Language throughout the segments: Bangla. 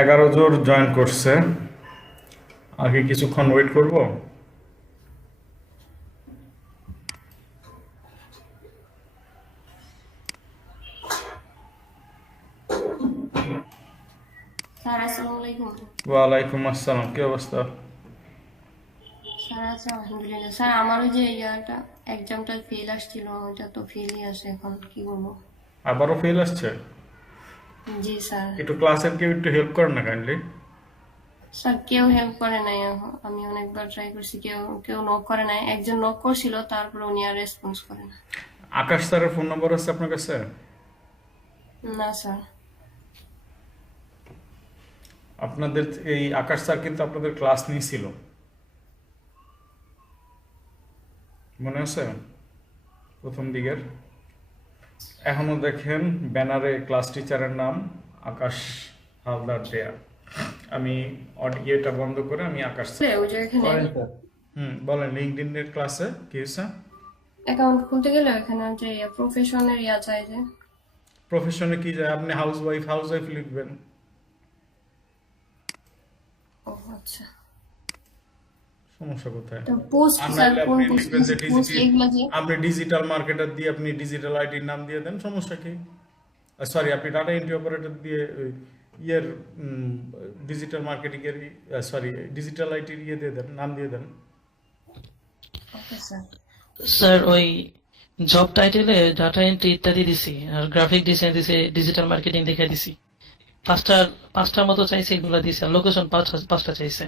11 জন জয়েন করছে। আগে কিছুক্ষণ ওয়েট করব। স্যার আসসালামু আলাইকুম। ওয়ালাইকুম আসসালাম, কি অবস্থা? স্যার আছে আলহামদুলিল্লাহ। স্যার আমার ওই যে এক্সামটা ফেল আসছিল, ওইটা তো ফেলই আসে, এখন কি বলবো? আবারও ফেল আসছে? জি স্যার। একটু ক্লাসের কেউ একটু হেল্প করেন না কাইন্ডলি। স্যার কেউ হেল্প করে নাই, আমি অনেকবার ট্রাই করছি, কেউ কেউ নক করে নাই। একজন নক করছিল, তারপর উনি আর রেসপন্স করে না। আকাশ স্যারের ফোন নম্বর আছে আপনার কাছে? না স্যার। আপনাদের এই আকাশ স্যার কিন্তু আপনাদের ক্লাস নিয়েছিল, মনে আছে? প্রথম দিকের। এখনো দেখেন ব্যানারে ক্লাস টিচারের নাম আকাশ হালদার দেয়া। আমি অডিওটা বন্ধ করে আমি আকাশ স্যার। ওই যে এখানে করেন স্যার। বলেন লিঙ্কডইনের ক্লাসে কি হয়েছে? অ্যাকাউন্ট খুলতে গেলে ওখানে যে প্রফেশনের চাই যে। প্রফেশনে কি যায়? আপনি হাউস ওয়াইফ লিখবেন। ও আচ্ছা। সমস্যা কোথায়? তো পোস্ট আর স্যার নাইলে কোন আপনি পোস্ট, লিখবেন যে পোস্ট এগুলা যে। আপনি ডিজিটাল মার্কেটার দিয়ে আপনি ডিজিটাল আইটির নাম দিয়ে দেন, সমস্যা কি? সরি, আপনি ডাটা এন্ট্রি অপারেটর দিয়ে ইয়ের ডিজিটাল মার্কেটিং এর, সরি ডিজিটাল আইটির ইয়ে দিয়ে দেন, নাম দিয়ে দেন। Okay sir. স্যার ওই জব টাইটেলে ডাটা এন্ট্রি ইত্যাদি দিছি, আর গ্রাফিক ডিজাইন দিছি, ডিজিটাল মার্কেটিং দেখে দিছি। পাঁচটার পাঁচটার মতো চাইছে, এগুলা দিছি। আর লোকেশন পাঁচটা চাইছে,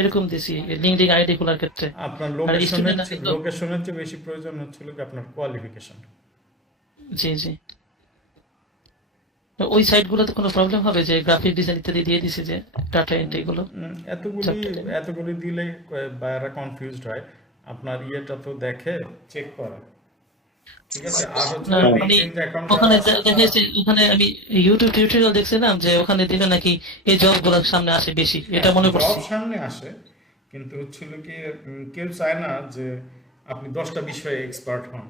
এরকম দিছি লিঙ্কডিন আইডি খোলার ক্ষেত্রে। আপনার আর স্টুডেন্ট আছে তো। লোকেশনের চেয়ে বেশি প্রয়োজন হচ্ছিল কি আপনার কোয়ালিফিকেশন। জি জি। তো ওই সাইটগুলোতে কোনো প্রবলেম হবে যে গ্রাফিক ডিজাইন ইত্যাদি দিয়ে দিছি যে ডাটা এন্ট্রি গুলো এতগুলি জব টাইটেলে? এতগুলি দিলে বায়াররা কনফিউজড হয়। আপনার ইয়েটা তো দেখে, চেক করে। ঠিক আছে, আর হচ্ছে না যে মানে লিঙ্কডইন যে অ্যাকাউন্ট যারা ওখানে আছে তারা দেখেছি, ওখানে আমি ইউটিউব টিউটোরিয়াল দেখছিলাম যে ওখানে দিলে নাকি এই জব গুলো সামনে আসে বেশি, এটা মনে জব করছি। সামনে আসে, কিন্তু হচ্ছিল কি কেউ চায় না যে আপনি 10টা বিষয়ে এক্সপার্ট হন।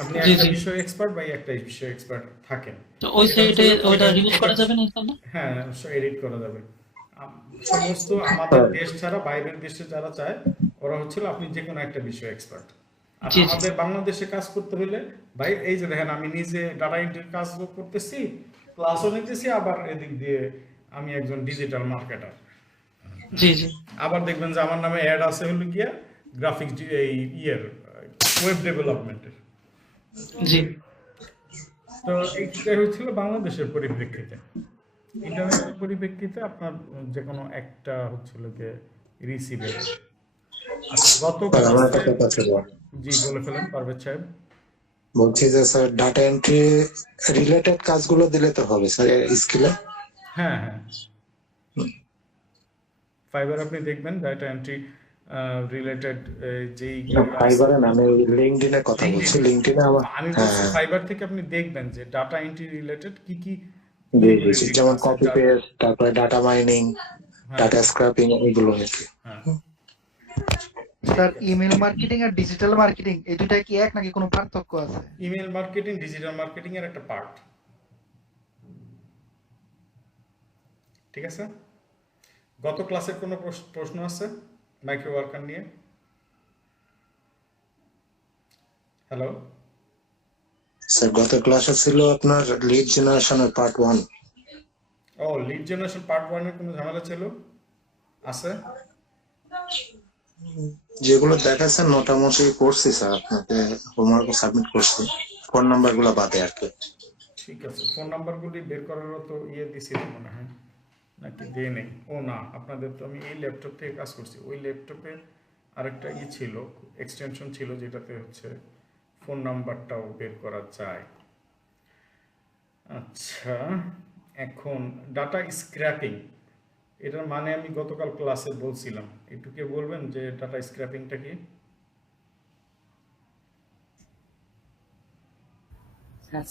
আপনি জি একটা জি। বিষয়ে এক্সপার্ট বা একটা বিষয়ে এক্সপার্ট থাকেন। তো ওই এটা সাইটে হচ্ছিল ওইটা এটা রিমুভ এটা করা যাবে না ইনশাআল্লাহ? হ্যাঁ, এডিট করা যাবে। সমস্ত আমাদের দেশ ছাড়া বাইরের দেশে যারা চায় ওরা হচ্ছিল আপনি যে কোনো একটা বিষয়ে এক্সপার্ট। আর জি জি। আমাদের বাংলাদেশে কাজ করতে হলে ভাই এই যে দেখেন আমি নিজে ডাটা এন্ট্রির কাজ করতেছি, ক্লাসও নিতেছি, আবার এদিক দিয়ে আমি একজন ডিজিটাল মার্কেটার। জি জি। আবার দেখবেন যে আমার নামে অ্যাড আছে হলো গিয়া গ্রাফিক্স এই ইয়ের ওয়েব ডেভেলপমেন্টের। জি। তো এইটা হচ্ছিল বাংলাদেশের পরিপ্রেক্ষিতে। ইন্টারনেটের পরিপ্রেক্ষিতে আপনার যে কোনো একটা হচ্ছিল গিয়ে রিসিভেবল। আচ্ছা, গত স্যার আমার ক্লাসে একটা কথা ছিল, জি বলে ফেলেন পারভেজ সাহেব। বলছি যে স্যার ডাটা এন্ট্রি রিলেটেড কাজগুলো দিলে তো হবে স্যার স্কিলে? হ্যাঁ হ্যাঁ, ফাইবার আপনি দেখবেন ডাটা এন্ট্রি রিলেটেড যেই আছে ফাইবারে না, আমি লিঙ্কডইনের কথা বলছি। লিঙ্কডইনে। লিঙ্কডইনে আমার, আমি হ্যাঁ বলছি হ্যাঁ, ফাইবার থেকে আপনি দেখবেন যে ডাটা এন্ট্রি রিলেটেড কি কি জি জি ইয়েগুলি জি, লেখা যেমন আছে কপি পেস্ট, তারপরে ডাটা মাইনিং, হ্যাঁ ডাটা স্ক্র্যাপিং, এগুলো আর কি। হ্যাঁ, ঠিক স্যার আছে। ইমেল মার্কেটিং আর ডিজিটাল মার্কেটিং এই দুটাই কি এক নাকি কোনো পার্থক্য আছে? ইমেল মার্কেটিং ডিজিটাল মার্কেটিং এর একটা পার্ট। ঠিক আছে, গত ক্লাসের কোনো প্রশ্ন আছে মাইক্রো ওয়ার্কার নিয়ে? হ্যালো? স্যার গত ক্লাসে ছিল আপনার লিড জেনারেশনের পার্ট 1। ও, লিড জেনারেশন পার্ট 1 এর কোনো ঝামেলা ছিল? আছে? যেগুলো দেখাচ্ছে মোটামুটি করছি স্যার, আপনাকে হোমওয়ার্ক সাবমিট করছি, ফোন নাম্বার গুলো বাদে আর কি। ঠিক আছে, ফোন নাম্বারগুলি বের করারও তো ইয়ে দিছিল মনে হয়, নাকি দিয়ে নেই? ও না, আপনাদের তো আমি এই ল্যাপটপ থেকে কাজ করছি, ওই ল্যাপটপে আরেকটা ই ছিল, এক্সটেনশন ছিল যেটাতে হচ্ছে ফোন নাম্বারটাও বের করা যায়। আচ্ছা, এখন ডাটা স্ক্র্যাপিং, এটার মানে আমি গতকাল ক্লাসে বলছিলাম, একটু কে বলবেন যে ডাটা স্ক্র্যাপিংটা কি?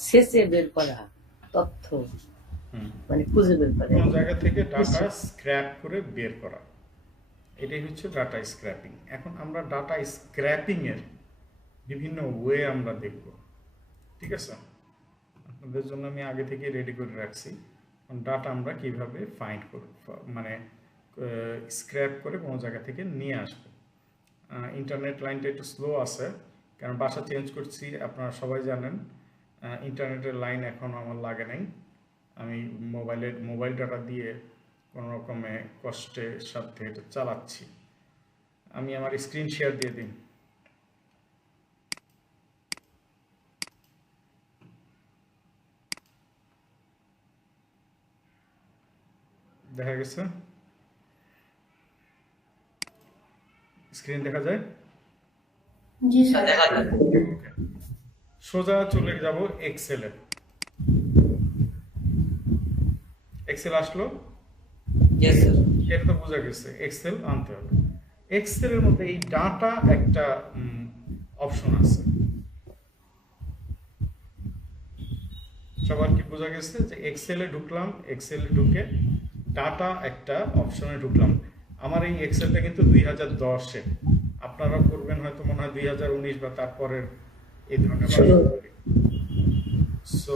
শেষে বের করা তথ্য, হুম, মানে খুঁজে বের করা। কোনো জায়গা থেকে ডাটা নিশ্চয়। স্ক্র্যাপ করে বের করা, এটাই হচ্ছে ডাটা স্ক্র্যাপিং। এখন আমরা ডাটা স্ক্র্যাপিং এর বিভিন্ন ওয়ে আমরা দেখব। ঠিক আছে, আপনাদের জন্য আমি আগে থেকে রেডি করে রাখছি, ডাটা আমরা কিভাবে ফাইন্ড করব, মানে স্ক্র্যাপ করে কোনো জায়গা থেকে নিয়ে আসবো। ইন্টারনেট লাইনটা একটু স্লো আছে, কারণ বাসা চেঞ্জ করছি, আপনারা সবাই জানেন। ইন্টারনেটের লাইন এখন আমার লাগে নাই, আমি মোবাইল ডাটা দিয়ে কোনো রকমে কষ্টের সাথে এটা চালাচ্ছি। আমি আমার স্ক্রিন শেয়ার দিয়ে দিই। দেখা গেছে? স্ক্রিন দেখা যায়? জি স্যার। ওকে। সোজা চলে যাব এক্সেলে। এক্সেল আসলো, ইয়েস স্যার। এটা তো বোঝা গেছে এক্সেল আনতে হবে। এক্সেলের মধ্যে এই ডাটা একটা অপশন আছে, সবার কি বোঝা গেছে যে এক্সেলে ঢুকলাম, এক্সেলে ঢুকে ডাটা একটা অপশনে ঢুকলাম। আমার এই এক্সেলটা কিন্তু 2010-এ, আপনারা করবেন হয়তো মনে হয় 2019 বা তারপরের এই ধরনের। সো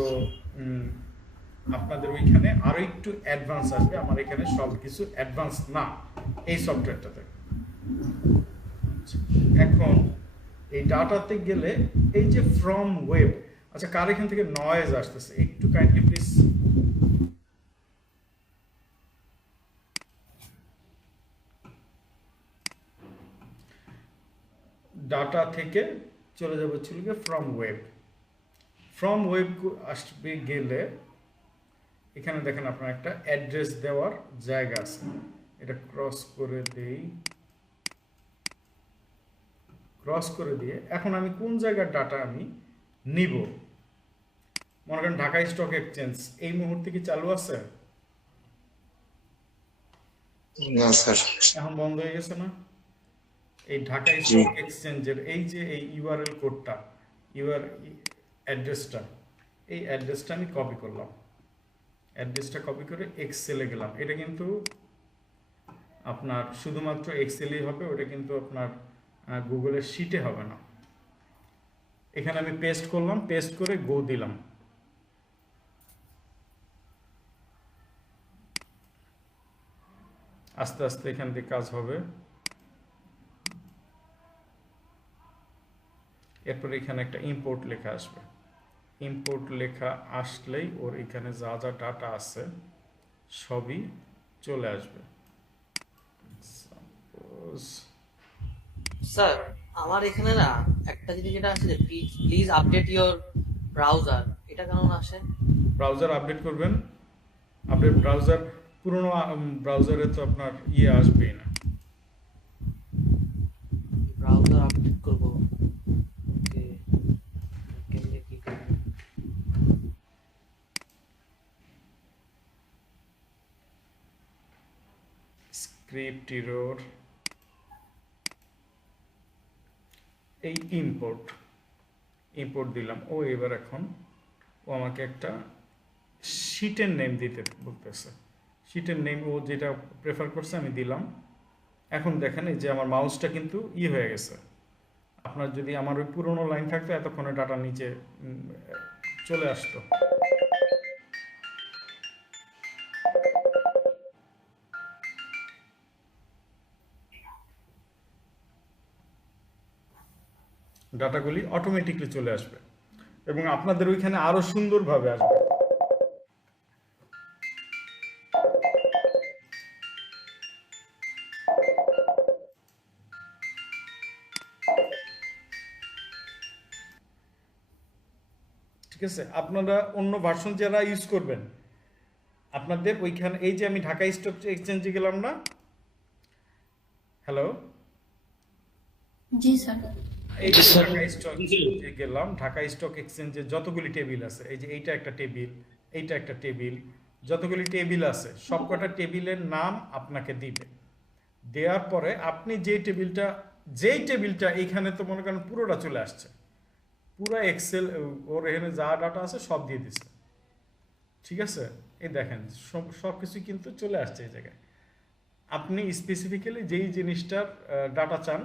আপনাদের ওইখানে আরো একটু অ্যাডভান্স আসবে, আমার এখানে সব কিছু অ্যাডভান্স না এই সফটওয়্যারটাতে। এখন এই ডাটাতে গেলে এই যে ফ্রম ওয়েব, আচ্ছা কার এখান থেকে নয়েজ আসতেছে একটু কাইন্ডলি প্লিজ। ডাটা থেকে চলে যাবে ছিল ফ্রম ওয়েব। ফ্রম ওয়েব আসবে গেলে এখানে দেখেন আপনার একটা অ্যাড্রেস দেওয়ার জায়গা আছে, এটা ক্রস করে দেই। ক্রস করে দিয়ে এখন আমি কোন জায়গার ডাটা আমি নিব, মনে করেন ঢাকা স্টক এক্সচেঞ্জ এই মুহূর্তে কি চালু আছে? না স্যার। এখন বন্ধ হয়ে গেছে না? এই ঢাকা স্টক এক্সচেঞ্জের এই যে এই ইউআরএল কোডটা, অ্যাড্রেসটা, এই অ্যাড্রেসটা আমি কপি করলাম। অ্যাড্রেসটা কপি করে এক্সেলে গেলাম। এটা কিন্তু আপনার শুধুমাত্র এক্সেলেই হবে, ওটা কিন্তু আপনার গুগলের শিটে হবে না। এখানে আমি পেস্ট করলাম, পেস্ট করে গো দিলাম। আস্তে আস্তে এখান থেকে কাজ হবে। এরপর এখানে একটা ইম্পোর্ট লেখা আসবে। ইম্পোর্ট লেখা আসলেই ওর এখানে যা যা ডাটা আছে সবই চলে আসবে। স্যার আমার এখানে না একটা জিনিস যেটা আছে যে প্লিজ আপডেট ইওর ব্রাউজার, এটা কেমন আসে? ব্রাউজার আপডেট করবেন, আপডেট ব্রাউজার, পুরোনো ব্রাউজারে তো আপনার আসবেই না। ব্রাউজার আপডেট করব, ওকে কেমনে কি করব? স্ক্রিপ্ট এরর, এই ইম্পোর্ট দিলাম। ও এবার এখন ও আমাকে একটা শিটের নেম দিতে বলতেছে। শিটের নেম ও যেটা প্রেফার করছে আমি দিলাম। এখন দেখেন এই যে আমার মাউসটা কিন্তু হয়ে গেছে। আপনার যদি আমার ওই পুরোনো লাইন থাকতো এতক্ষণে ডাটা নিচে চলে আসতো। ডাটাগুলি অটোমেটিকলি চলে আসবে এবং আপনাদের ওইখানে আরো সুন্দরভাবে আসবে। ঠিক আছে, আপনারা অন্য ভার্সন যারা ইউজ করবেন আপনাদের ওইখানে এই যে আমি ঢাকা স্টক এক্সচেঞ্জে গেলাম না, হ্যালো, জি স্যার। এই যে ঢাকা স্টক এক্সচেঞ্জে গেলাম, ঢাকা স্টক এক্সচেঞ্জে যতগুলি টেবিল আছে, এই যে এইটা একটা টেবিল, এইটা একটা টেবিল, যতগুলি টেবিল আছে সবকটা টেবিলের নাম আপনাকে দিবে। দেওয়ার পরে আপনি যেই টেবিলটা এইখানে তো মনে করেন পুরোটা চলে আসছে, পুরো এক্সেল ওর এখানে যা ডাটা আছে সব দিয়ে দিচ্ছে। ঠিক আছে, এই দেখেন সব কিছু কিন্তু চলে আসছে এই জায়গায়। আপনি স্পেসিফিক্যালি যেই জিনিসটার ডাটা চান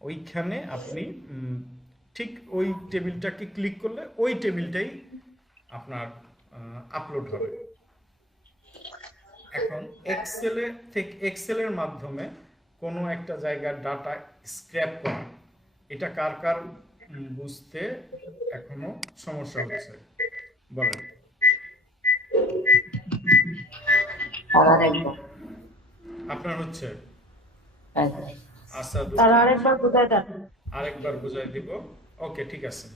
ওইখানে আপনি ঠিক ওই টেবিলটাকে ক্লিক করলে ওই টেবিলটাই আপনার আপলোড হবে। এখন এক্সেলের মাধ্যমে কোনো একটা জায়গার ডাটা স্ক্র্যাপ করা, এটা কার কার বুঝতে এখনো সমস্যা হচ্ছে বলেন? আপনার হচ্ছে? আচ্ছা, আরেকবার বুঝাই দিব। ওকে, ঠিক আছে।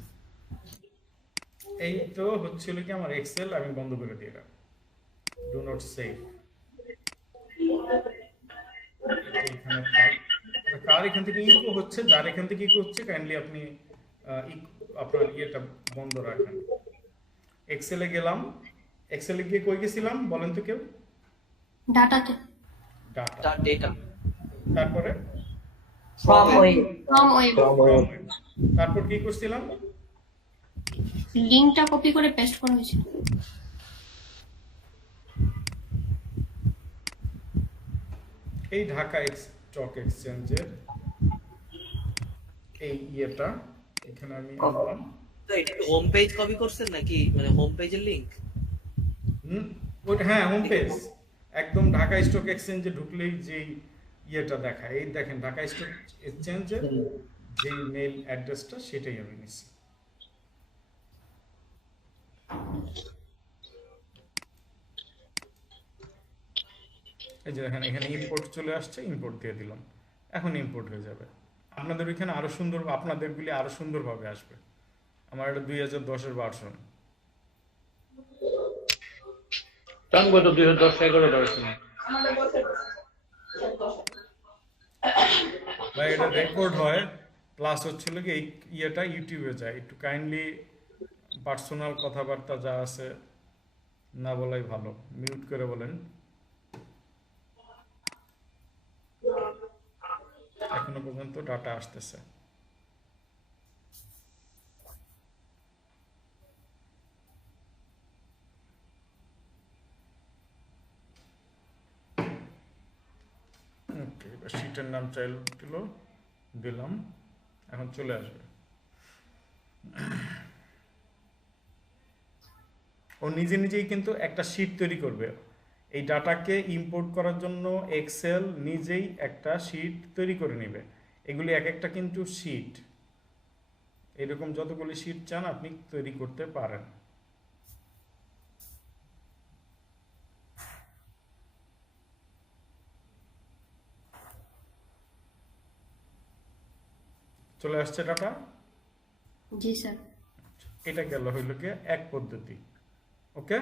এই তো হচ্ছিল কি আমার এক্সেল, আমি বন্ধ করে দিলাম, ডু নট সেভ। এখানে থাক। কার এখান থেকে ইকো হচ্ছে, যার এখান থেকে ইকো হচ্ছে, কাইন্ডলি আপনি আপনার ইয়েটা বন্ধ রাখেন। এক্সেলে গেলাম, এক্সেলে গিয়ে কই গেছিলাম বলেন তো কেউ? ডাটাতে। ডাটা, ডেটা, তারপরে ফ্রম ওয়েব। তারপর কি করছিলাম? লিংকটা কপি করে পেস্ট করা হয়েছিল। এই ঢাকা স্টক এক্সচেঞ্জের এই ইয়েটা এখানে আমি আনলাম। তো এটা কি হোম পেজ কপি করছেন নাকি মানে হোম পেজের লিংক? ওটা হ্যাঁ, হোম পেজ একদম ঢাকা স্টক এক্সচেঞ্জে ঢুকলেই যেই ইয়েটা দেখায়, এই দেখেন ঢাকা স্টক এক্সচেঞ্জের যে মেইল অ্যাড্রেসটা সেটাই আমি নিচ্ছি। এই যে দেখেন এখানে ইম্পোর্ট চলে আসছে, ইম্পোর্ট দিয়ে দিলাম, এখন ইম্পোর্ট হয়ে যাবে। আপনাদের ওইখানে আরো সুন্দর, আপনাদেরগুলি আরো সুন্দরভাবে আসবে। আমার এটা 2010-এর ভার্সন। ভাই এটা রেকর্ড হয়, প্লাস হচ্ছিল কি এই ইয়েটা ইউটিউবে যায়। একটু কাইন্ডলি পার্সোনাল কথাবার্তা যা আছে না বলাই ভালো, মিউট করে বলেন। এখনো পর্যন্ত ডাটা আসতেছে। ওকে, এবার শীটের নাম চাইল দিলাম, এখন চলে আসবে। ও নিজে নিজেই কিন্তু একটা শীট তৈরি করবে। এই ডাটাকে ইম্পোর্ট করার জন্য এক্সেল নিজেই একটা শীট তৈরি করে নেবে। এগুলি এক একটা কিন্তু শীট, এরকম যতগুলি শীট চান আপনি তৈরি করতে পারেন। চলে আসছে ডাটা? জি স্যার। এটা গেল হইল গিয়ে এক পদ্ধতি। ওকে,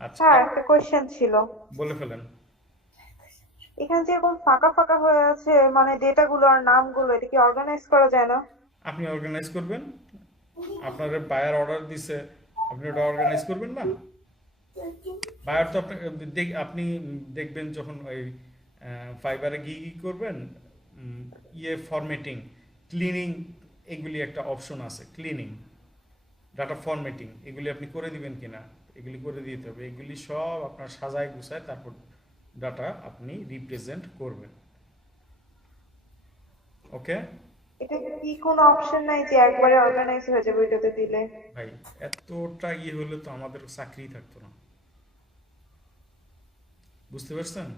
আচ্ছা স্যার একটা কোশ্চেন ছিল, বলে ফেলেন। এখানে যে এখন ফাঁকা ফাঁকা হয়ে আছে মানে ডেটাগুলো আর নামগুলো, এটা কি অর্গানাইজ করা যায় না? আপনি অর্গানাইজ করবেন, আপনার বায়ার অর্ডার দিছে, আপনি ওটা অর্গানাইজ করবেন না? বায়ার তো আপনি দেখবেন যখন ওই ফাইবারে গিয়ে কি করবেন, ইয়ে ফরম্যাটিং, ক্লিনিং, এগুলি একটা অপশন আছে, ক্লিনিং, ডাটা ফরম্যাটিং, এগুলি আপনি করে দিবেন কিনা, এগুলি করে দিতে হবে। এগুলি সব আপনার সাজায় গুছায় তারপর ডাটা আপনি রিপ্রেজেন্ট করবেন। ওকে, এটা কি কোনো অপশন নাই যে একবারে অর্গানাইজ হয়ে যাবে ওইটাতে দিলে? ভাই এতটা ইয়ে হলে তো আমাদের চাকরি থাকতো না, বুঝতে পারছেন?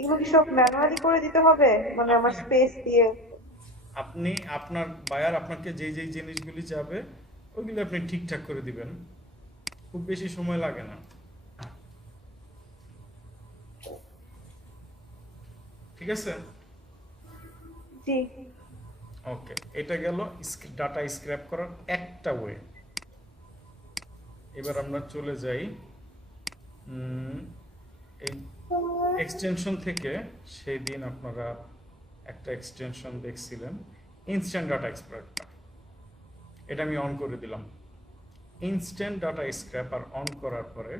এগুলো কি সব ম্যানুয়ালি করে দিতে হবে মানে আমার স্পেস দিয়ে? আপনি আপনার বায়ার আপনাকে যেই যেই জিনিসগুলি যাবে ওইগুলি আপনি ঠিকঠাক করে দিবেন, খুব বেশি সময় লাগে না। ঠিক আছে? জি। ওকে, এটা গেল ডাটা স্ক্র্যাপ করার একটা ওয়ে। এবার আমরা চলে যাই এই এক্সটেনশন থেকে। সেই দিন আপনারা একটা এক্সটেনশন দেখছিলেন, ইনস্ট্যান্ট ডাটা এক্সপ্লোরারটা, এটা আমি অন করে দিলাম। ইনস্ট্যান্ট ডাটা স্ক্র্যাপার অন করার পরে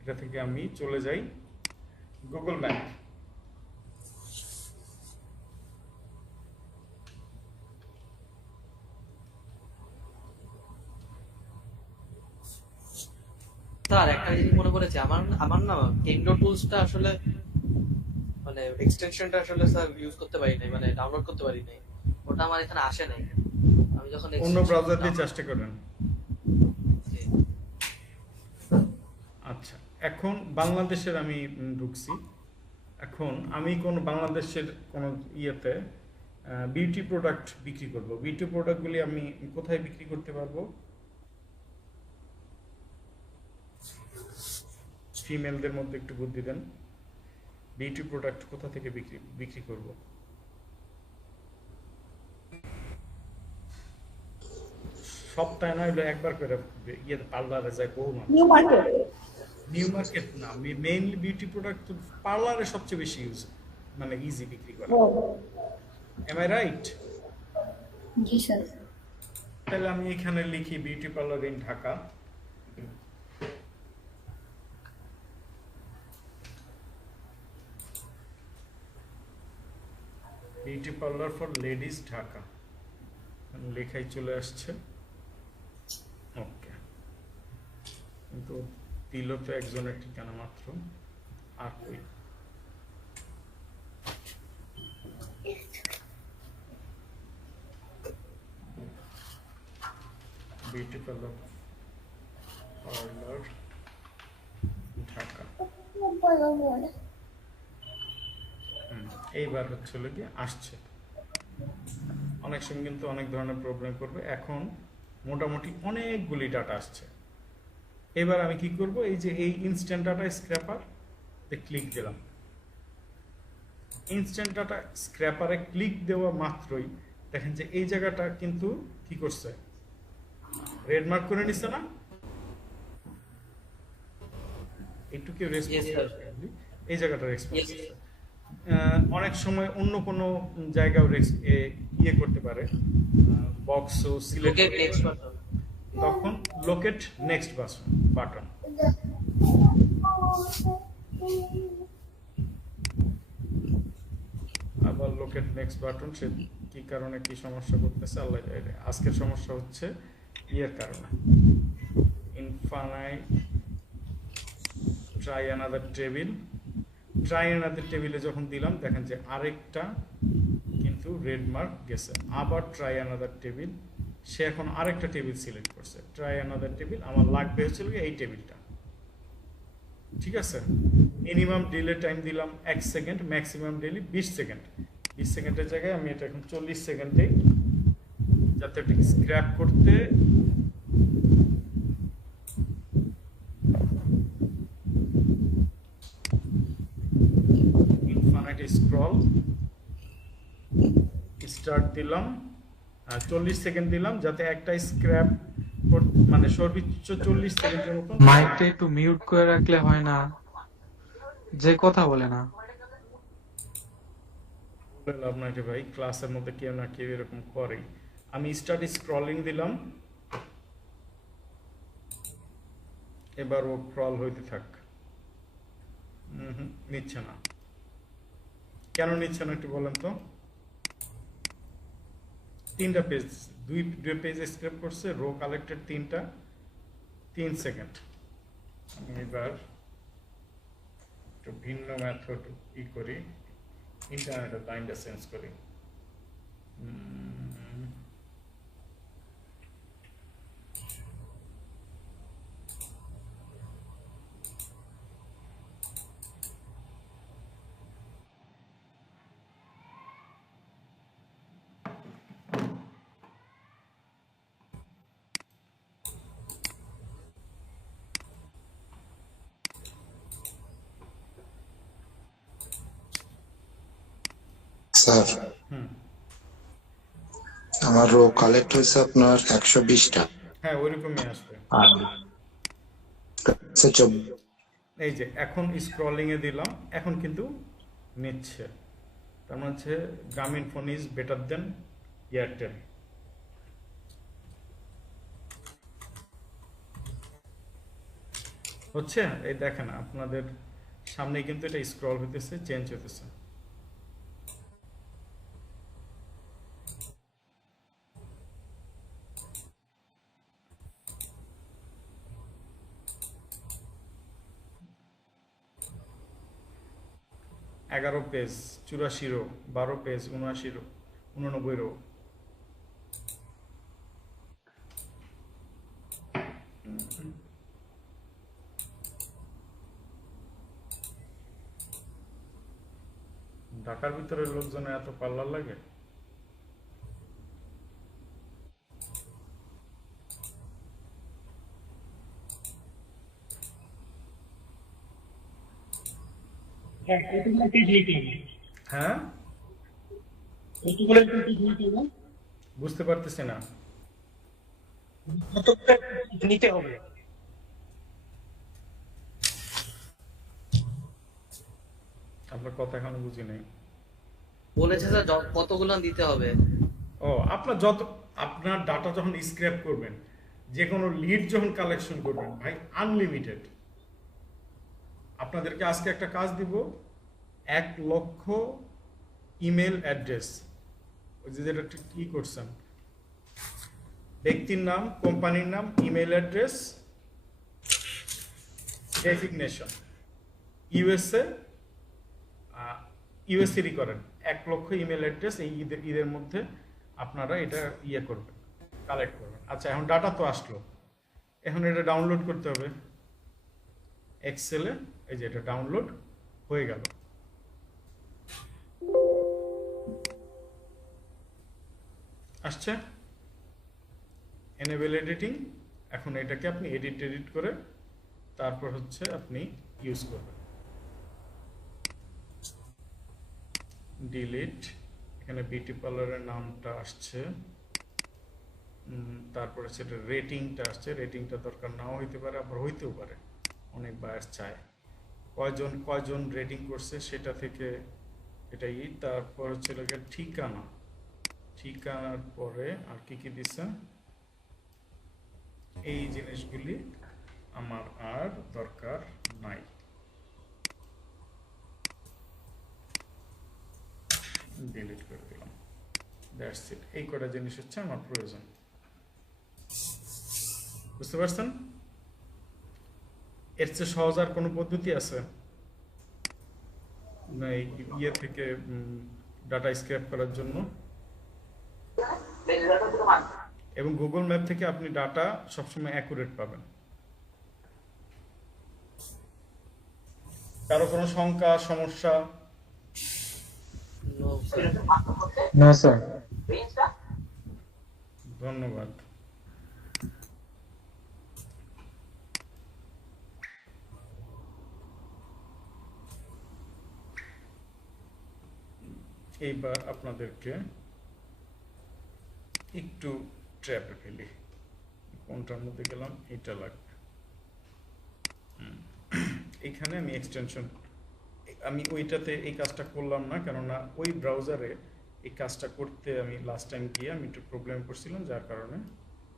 এটা থেকে আমি চলে যাই গুগল ম্যাপ। স্যার একটা জিনিস মনে পড়েছে, আমার না কেন্ডো টুলসটা আসলে মানে এক্সটেনশনটা আসলে স্যার ইউজ করতে পারি নাই, মানে ডাউনলোড করতে পারি নাই, ওটা আমার এখানে আসে নাই। আমি যখন অন্য ব্রাউজার দিয়ে চেষ্টা করেন। জি। আচ্ছা, এখন বাংলাদেশের আমি ঢুকছি। এখন আমি কোন বাংলাদেশের কোন ইয়েতে বিউটি প্রোডাক্ট বিক্রি করব। বিউটি প্রোডাক্টগুলি আমি কোথায় বিক্রি করতে পারবো? ফিমেলদের মধ্যে একটু বুদ্ধি দেন। বিউটি প্রোডাক্ট কোথা থেকে বিক্রি করব? সপ্তাহে না হইলো একবার করে ইয়ে পার্লারে যায় বউ না। নিউ মার্কেট না, মেইনলি বিউটি প্রোডাক্ট তো পার্লারে সবচেয়ে বেশি ইউজ, মানে ইজি বিক্রি করা। Am I right? জি স্যার। তাহলে আমি এখানে লিখি beauty parlour in Dhaka. Beauty parlour for ladies Dhaka লেখাই চলে আসছে। ওকে, কিন্তু দিল তো একজনের ঠিকানা মাত্র, আর কই? Beauty parlour Dhaka. এইবার হচ্ছে গিয়ে আসছে। অনেক সময় কিন্তু অনেক ধরনের প্রবলেম করবে। এখন মোটামুটি অনেকগুলি ডাটা আসছে। এবার আমি কি করব, এই যে এই ইনস্ট্যান্ট ডাটা স্ক্র্যাপার ক্লিক দিলাম। ইনস্ট্যান্ট ডাটা স্ক্র্যাপারে ক্লিক দেওয়া মাত্রই দেখেন যে এই জায়গাটা কিন্তু কি করছে, রেড মার্ক করে নিচ্ছে না? একটু কেউ রেসপন্স, এই জায়গাটা রেসপন্স। অনেক সময় অন্য কোনো জায়গাও ইয়ে করতে পারে, বক্সও সিলেক্ট, তখন লোকেট নেক্সট বাটন। আবার লোকেট নেক্সট বাটন, সে কি কারণে কি সমস্যা করতেছে আল্লাহ জানে। আজকের সমস্যা হচ্ছে ইয়ের কারণে। Infinite try another table, try another টেবিলে যখন দিলাম দেখেন যে আরেকটা কিন্তু রেড মার্ক গেছে। আবার ট্রাই অ্যানাদার টেবিল, সে এখন আরেকটা টেবিল সিলেক্ট করছে। ট্রাই অ্যানাদার টেবিল, আমার লাগবে হচ্ছে এই টেবিলটা। ঠিক আছে, মিনিমাম ডিলে টাইম দিলাম 1 সেকেন্ড, ম্যাক্সিমাম ডেলি 20 সেকেন্ড। 20 সেকেন্ডের জায়গায় আমি এটা এখন 40 সেকেন্ড দিই, যাতে এটাকে স্ক্র্যাপ করতে ইনফাইনাইট স্ক্রল স্টার্ট দিলাম, 40 সেকেন্ড দিলাম, যাতে একটা স্ক্র্যাপ মানে সর্বোচ্চ 40 সেকেন্ডের মতো। মাইকটা একটু মিউট করে রাখলে হয় না? যে কথা বলে না। লাভ নাই রে ভাই, ক্লাসের মধ্যে কেউ না কেউ এরকম করে। আমি স্টার্ট স্ক্রলিং দিলাম, এবার ও ক্রল হইতে থাক। নিচ্ছে না, কেন নিচ্ছে না একটু বলেন তো? 3টা পেজ, দুই পেজ স্ক্র্যাপ করছে, রো কালেক্টেড 3টা, 3 সেকেন্ড। আমি এবার একটু ভিন্ন মেথড করি, ইন্টারনেটের লাইনটা চেঞ্জ করি। স্যার, আমার রো কালেক্ট হয়েছে আপনার 120টা। হ্যাঁ, ওইরকমই আসবে। এই যে এখন স্ক্রলিং এ দিলাম, এখন কিন্তু নিচ্ছে। তার মানে হচ্ছে গ্রামীণ phone is better then Airtel. হচ্ছে, এই দেখেন আপনাদের সামনে কিন্তু এটা স্ক্রল হইতেছে, চেঞ্জ হইতেছে। এগারো page 84 row, 12 page 79 row, 89 row. ঢাকার ভিতরে লোকজনের এত পার্লার লাগে? হ্যাঁ, বুঝতে পারতেছি না। নিতে হবে। আপনার কথা এখনো বুঝি নাই। বলেছে স্যার কতগুলো দিতে হবে। ও, আপনার ডাটা যখন স্ক্র্যাপ করবেন, যে কোনো লিড যখন কালেকশন করবেন ভাই, আনলিমিটেড। আপনাদেরকে আজকে একটা কাজ দিব, 1,00,000 ইমেল অ্যাড্রেস, ওই যে যেটা কি করছেন, ব্যক্তির নাম, কোম্পানির নাম, ইমেল অ্যাড্রেস, ডেজিগনেশন, ইউএসএরই করেন। 1,00,000 ইমেল অ্যাড্রেস এই ঈদের মধ্যে আপনারা এটা করবেন, কালেক্ট করবেন। আচ্ছা, এখন ডাটা তো আসলো, এখন এটা ডাউনলোড করতে হবে এক্সেলে। এই যে এটা ডাউনলোড হয়ে গেল। আসছে এনেবল এডিটিং। এখন এটাকে আপনি এডিট করে তারপর হচ্ছে আপনি ইউজ করবেন। ডিলিট, এখানে বিউটি পার্লারের নামটা আসছে, তারপরে সেটা রেটিংটা আসছে। রেটিংটা দরকার নাও হইতে পারে, আবার হইতেও পারে, অনেক বায়ার চায় কয়জন রেটিং করছে সেটা থেকে এটাই। তারপর হচ্ছে ঠিকানা, ঠিকানার পরে আর কি দিচ্ছে, এই জিনিসগুলি আমার আর দরকার নাই। ডিলিট করে দিলাম, দ্যাটস ইট। এই কটা জিনিস হচ্ছে আমার প্রয়োজন। বুঝতে পারছেন? এর চেয়ে সহজ আর কোনো পদ্ধতি আছে না এই ইয়ে থেকে ডাটা স্ক্র্যাপ করার জন্য? এবং গুগল ম্যাপ থেকে আপনি ডাটা সবসময় অ্যাকুরেট পাবেন। কারো কোনো শঙ্কা, সমস্যা? না স্যার। ধন্যবাদ। এইবার আপনাদেরকে একটু ট্র্যাপে ফেলি। কোনটার মধ্যে গেলাম? এটা লাগবে। এখানে আমি এক্সটেনশন, আমি ওইটাতে এই কাজটা করলাম না, কেননা ওই ব্রাউজারে এই কাজটা করতে আমি লাস্ট টাইম গিয়ে আমি একটু প্রবলেম করছিলাম, যার কারণে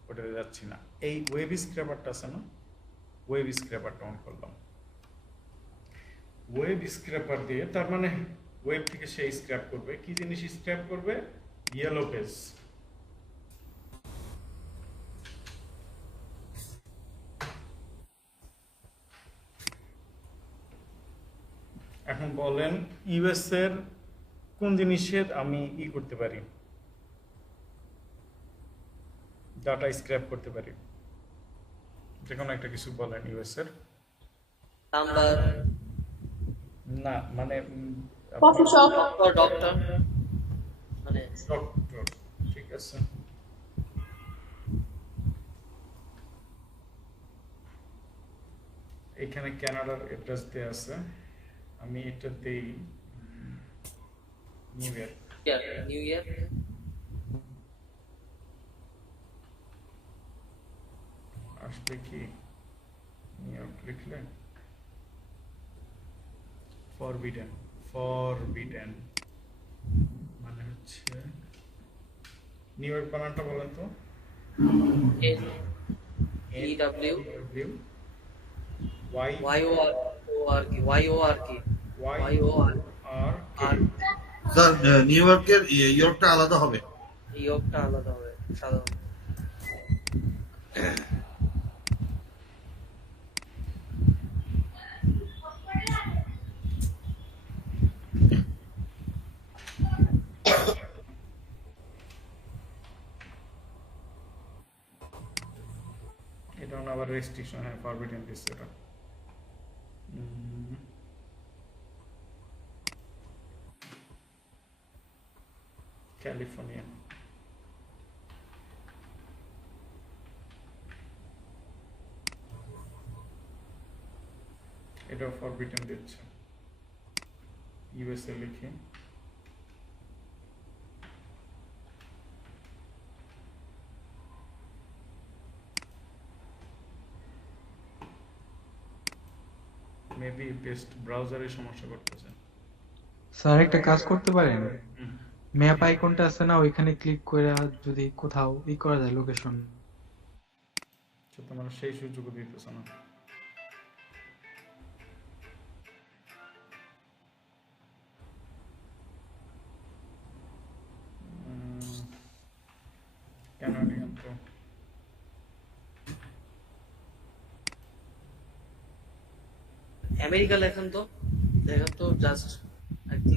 ওটাতে যাচ্ছি না। এই ওয়েব স্ক্র্যাপারটা আছে না, ওয়েব স্ক্র্যাপারটা অন করলাম। ওয়েব স্ক্র্যাপার দিয়ে, তার মানে ওয়েব থেকে সে স্ক্র্যাপ করবে। কি জিনিস স্ক্র্যাপ করবে? Yellow page. এখন বলেন ইউএস এর কোন জিনিসের আমি করতে পারি, ডাটা স্ক্র্যাপ করতে পারি? যে কোনো একটা কিছু বলেন ইউএস এর। নাম্বার, না মানে ডক্টর, মানে ডক্টর, ঠিক আছে। এখানে কানাডার অ্যাড্রেস দেয়া আছে, আমি এটা দেই নিউ ইয়র্ক। New York. আসবে কি নিউ ইয়র্ক লিখলে? ফরবিডেন মানে হচ্ছে নিউ ইয়র্ক বানানটা বলেন তো। NEW Y YOR sir new ইয়র্কের ইয়র্কটা আলাদা হবে, ইয়র্কটা আলাদা হবে সাধারণত। এটা আবার রেস্ট্রিকশন, হ্যাঁ ফরবিডেন দিচ্ছে এটা। ক্যালিফোর্নিয়া। এটাও ফরবিডেন দিচ্ছে। ইউএসএ লিখি, মেবি বেস্ট ব্রাউজারে সমস্যা করতেছে। স্যার একটা কাজ করতে পারেন, হুম, ম্যাপ আইকনটা আছে না, ওইখানে ক্লিক করে যদি কোথাও করা যায় লোকেশন। তো তোমার সেই সুযোগ দিতেছে না। ক্যানাডিয়ান তো আমেরিকা লেখেন তো জাস্ট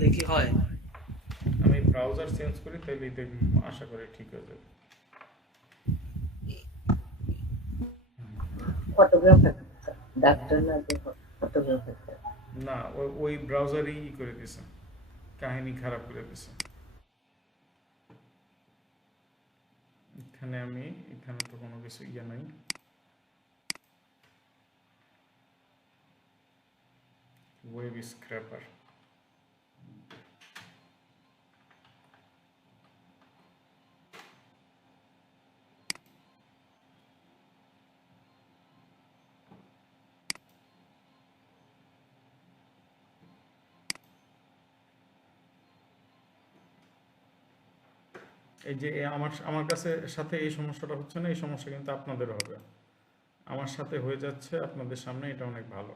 লিখি হয়। আমি ব্রাউজার চেঞ্জ করি, তাহলে আশা করি ঠিক হয়ে যাবে। ফটোগ্রাফার ডাক্তার না, ফটোগ্রাফার। না, ওই ব্রাউজারই করে দিছে, কাহিনী খারাপ করে দিছে। এখানে তো কোনো কিছু নাই। ওয়েব স্ক্র্যাপার, এই যে আমার কাছে সাথে এই সমস্যাটা হচ্ছে না, এই সমস্যা কিন্তু আপনাদের হবে। আমার সাথে হয়ে যাচ্ছে আপনাদের সামনে, এটা অনেক ভালো।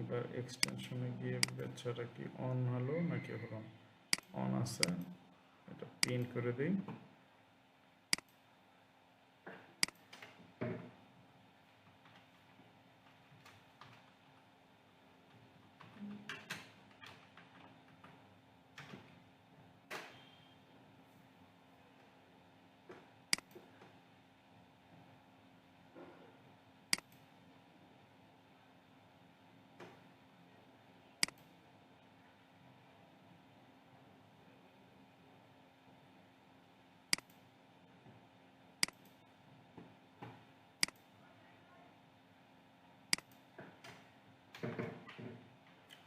এবার এক্সটেনশনে গিয়ে বেচারা কি অন হলো নাকি হলো? অন আছে, এটা প্রিন্ট করে দিই।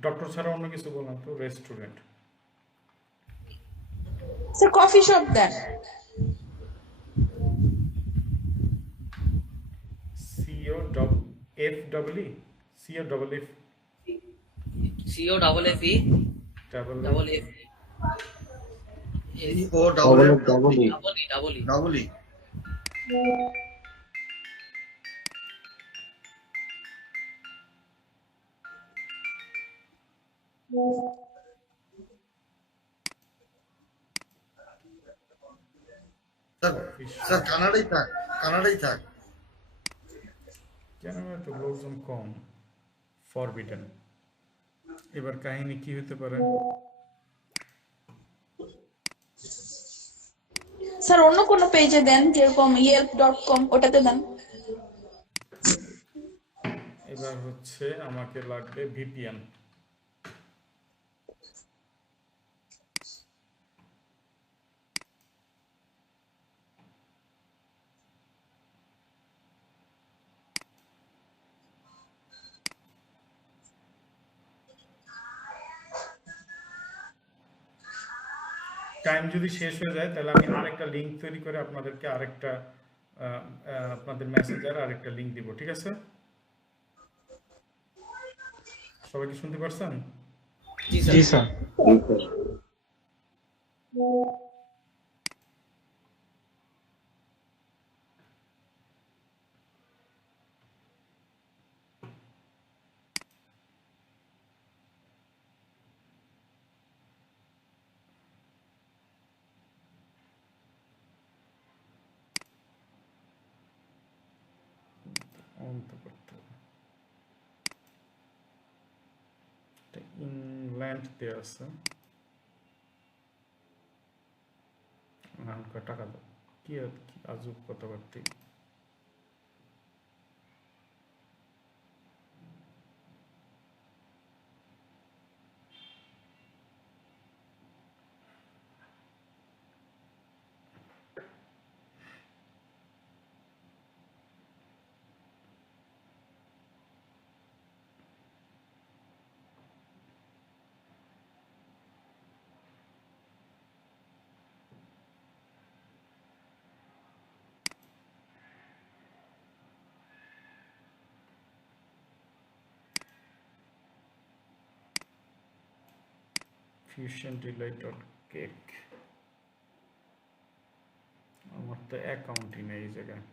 ডক্টর ছাড়া অন্য কিছু বললাম তো, রেস্টুরেন্ট। স্যার কফি শপ দেন। C O F double E, C O double F C O double F E double double F O double F double E double E. Sir কানাডাই থাক। কেন তো লোকজন কম, ফরবিডেন। এবার কাহিনী কি হতে পারে? স্যার অন্য কোনো পেজে দেন, যেরকম yelp.com, ওটাতে দেন। এবার হচ্ছে আমাকে লাগবে ভিপিএন। টাইম যদি শেষ হয়ে যায়, তাহলে আমি আরেকটা লিঙ্ক তৈরি করে আপনাদেরকে আপনাদের মেসেঞ্জারে আরেকটা লিঙ্ক দিব, ঠিক আছে? সবাই কি শুনতে পারছেন? জি স্যার। অন তো করতে হবে। ইংল্যান্ড দেওয়া আছে, টাকা দাও। কি আজব কথাবার্তা। fusion relay dot cake আমার তো অ্যাকাউন্টই নেই এই জায়গায়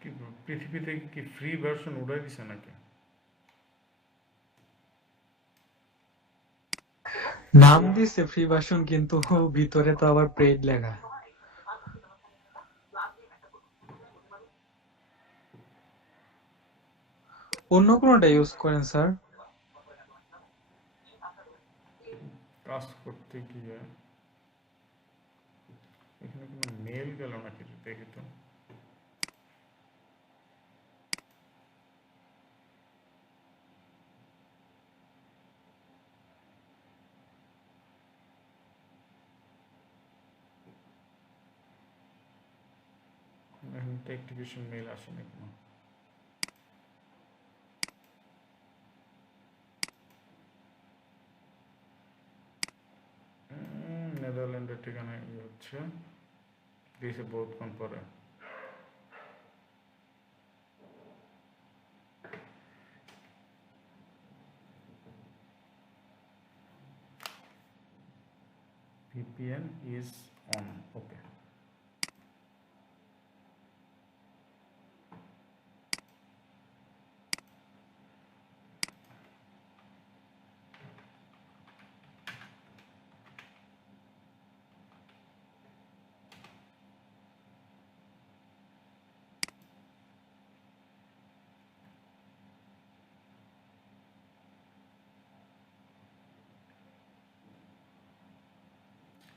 কি পৃথিবী থেকে কি ফ্রি ভার্সন উড়াই দিছে নাকি নাম দিছে ফ্রি ভার্সন কিন্তু ভিতরে তো আবার পেইড লেখা। অন্য কোনটা ইউজ করেন স্যার? কাজ করতে গিয়ে এখানে কোনো মেল গেল নাকি দেখি তো এখন তো অ্যাক্টিভেশন মেল আসেনি কোনো নেদারল্যান্ডের ঠিকানা ইয়ে হচ্ছে দিয়েছে বহুতক্ষণ পরে VPN is on okay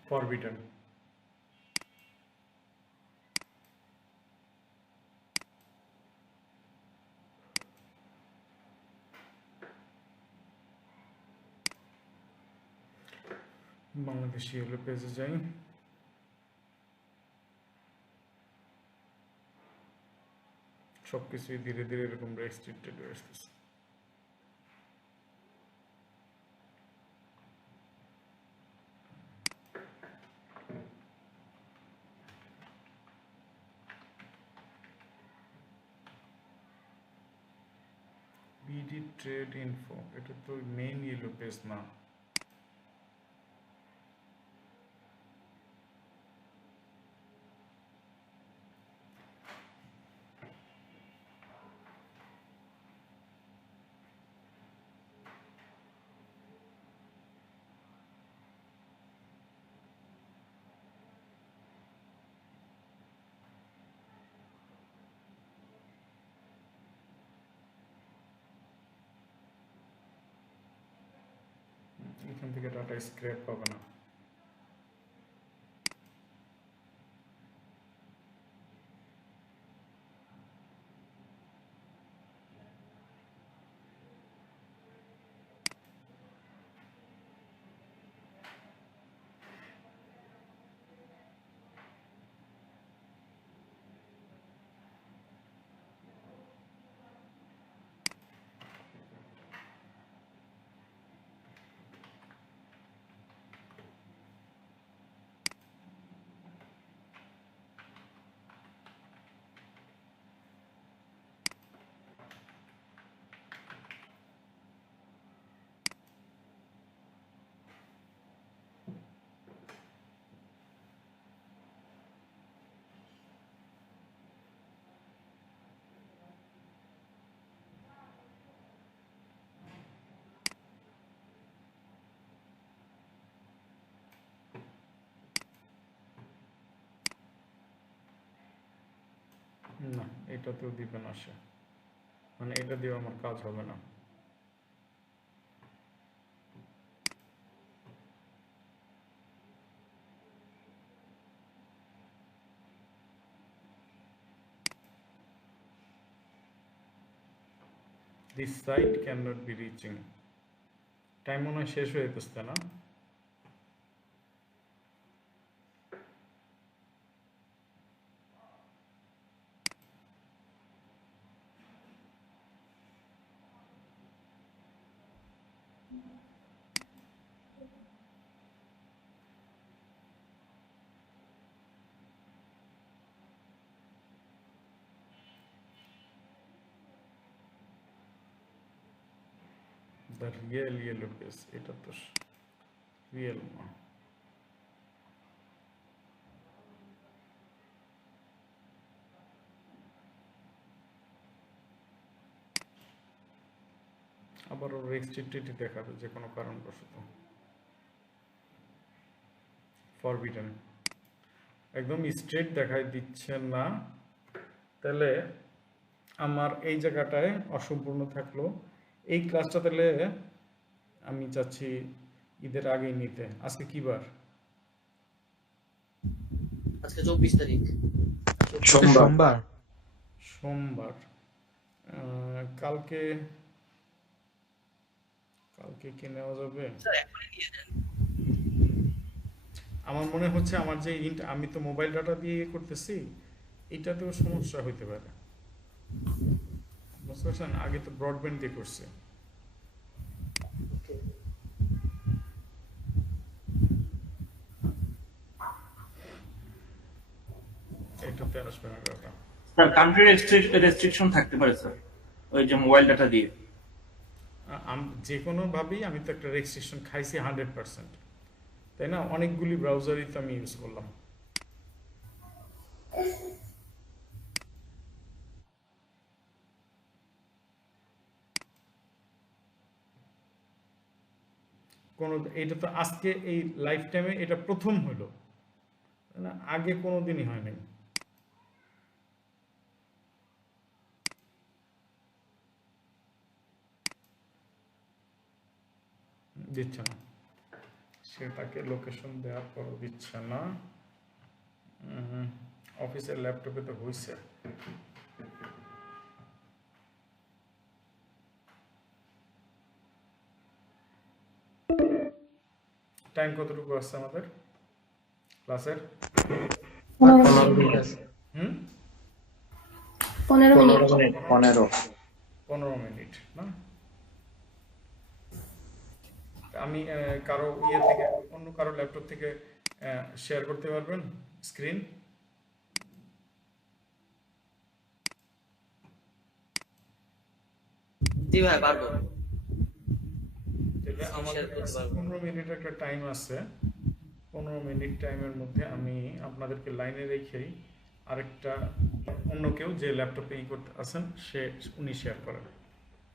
forbidden Bangladeshi হলো পেজে যাই সবকিছুই ধীরে ধীরে এরকম রেস্ট্রিক্টেড হয়ে আসতেছে বিডি ট্রেড ইনফো এটা তো মেইন ইয়েলো পেজ না এখান থেকে ডাটা স্ক্র্যাপ পাবে না না, এটাতেও দিবে না সে, মানে এটা দিয়ে আমার কাজ হবে না। This site cannot be reaching. Time মনে হয় শেষ হয়ে যেতেছে না? The real yellow page, এটা তো রিয়েল না। আবার ওর রেস্ট্রিক্টেড দেখাবে যে কোনো কারণবশত। ফরবিডেন, একদম স্ট্রেট দেখাই দিচ্ছে না, তাহলে আমার এই জায়গাটায় অসম্পূর্ণ থাকলো। এই ক্লাসটা তাহলে আমি চাচ্ছি ঈদের আগেই নিতে। আজকে কি বার? আজকে 24 তারিখ। সোমবার। সোমবার। কালকে কি নেওয়া যাবে? স্যার এখনই দিয়ে দেন। আমার মনে হচ্ছে আমার যে আমি তো মোবাইল ডাটা দিয়ে করতেছি, এটাতেও সমস্যা হইতে পারে, বুঝতে পারছেন? আগে তো ব্রডব্যান্ড দিয়ে করছে। এটাতে আসবে না ডাটা। স্যার কান্ট্রি রেস্ট্রিকশন থাকতে পারে স্যার, ওই যে মোবাইল ডাটা দিয়ে। যে কোনো ভাবেই আমি তো একটা রেজিস্ট্রেশন খাইছি 100%, তাই না? অনেকগুলি ব্রাউজারই তো আমি ইউজ করলাম। কোন এটা তো আজকে এই লাইফ টাইমে এটা প্রথম হলো, তাই না? আগে কোনো দিনই হয় নাই। দিচ্ছে না, সে তাকে লোকেশন দেওয়ার পরও দিচ্ছে না। অফিসের ল্যাপটপে তো হয়েছে। টাইম কতটুকু আসছে আমাদের ক্লাসের? 15 মিনিট। 15 মিনিট না? আমি কারো ইয়ে থেকে, অন্য কারো ল্যাপটপ থেকে শেয়ার করতে পারবেন স্ক্রিন? জি ভাই পারবো। আমাদের 15 মিনিট একটা টাইম আছে। 15 মিনিট টাইমের মধ্যে আমি আপনাদেরকে লাইনে রেখেই আরেকটা অন্য কেউ যে ল্যাপটপে করতে আছেন উনি শেয়ার করেন।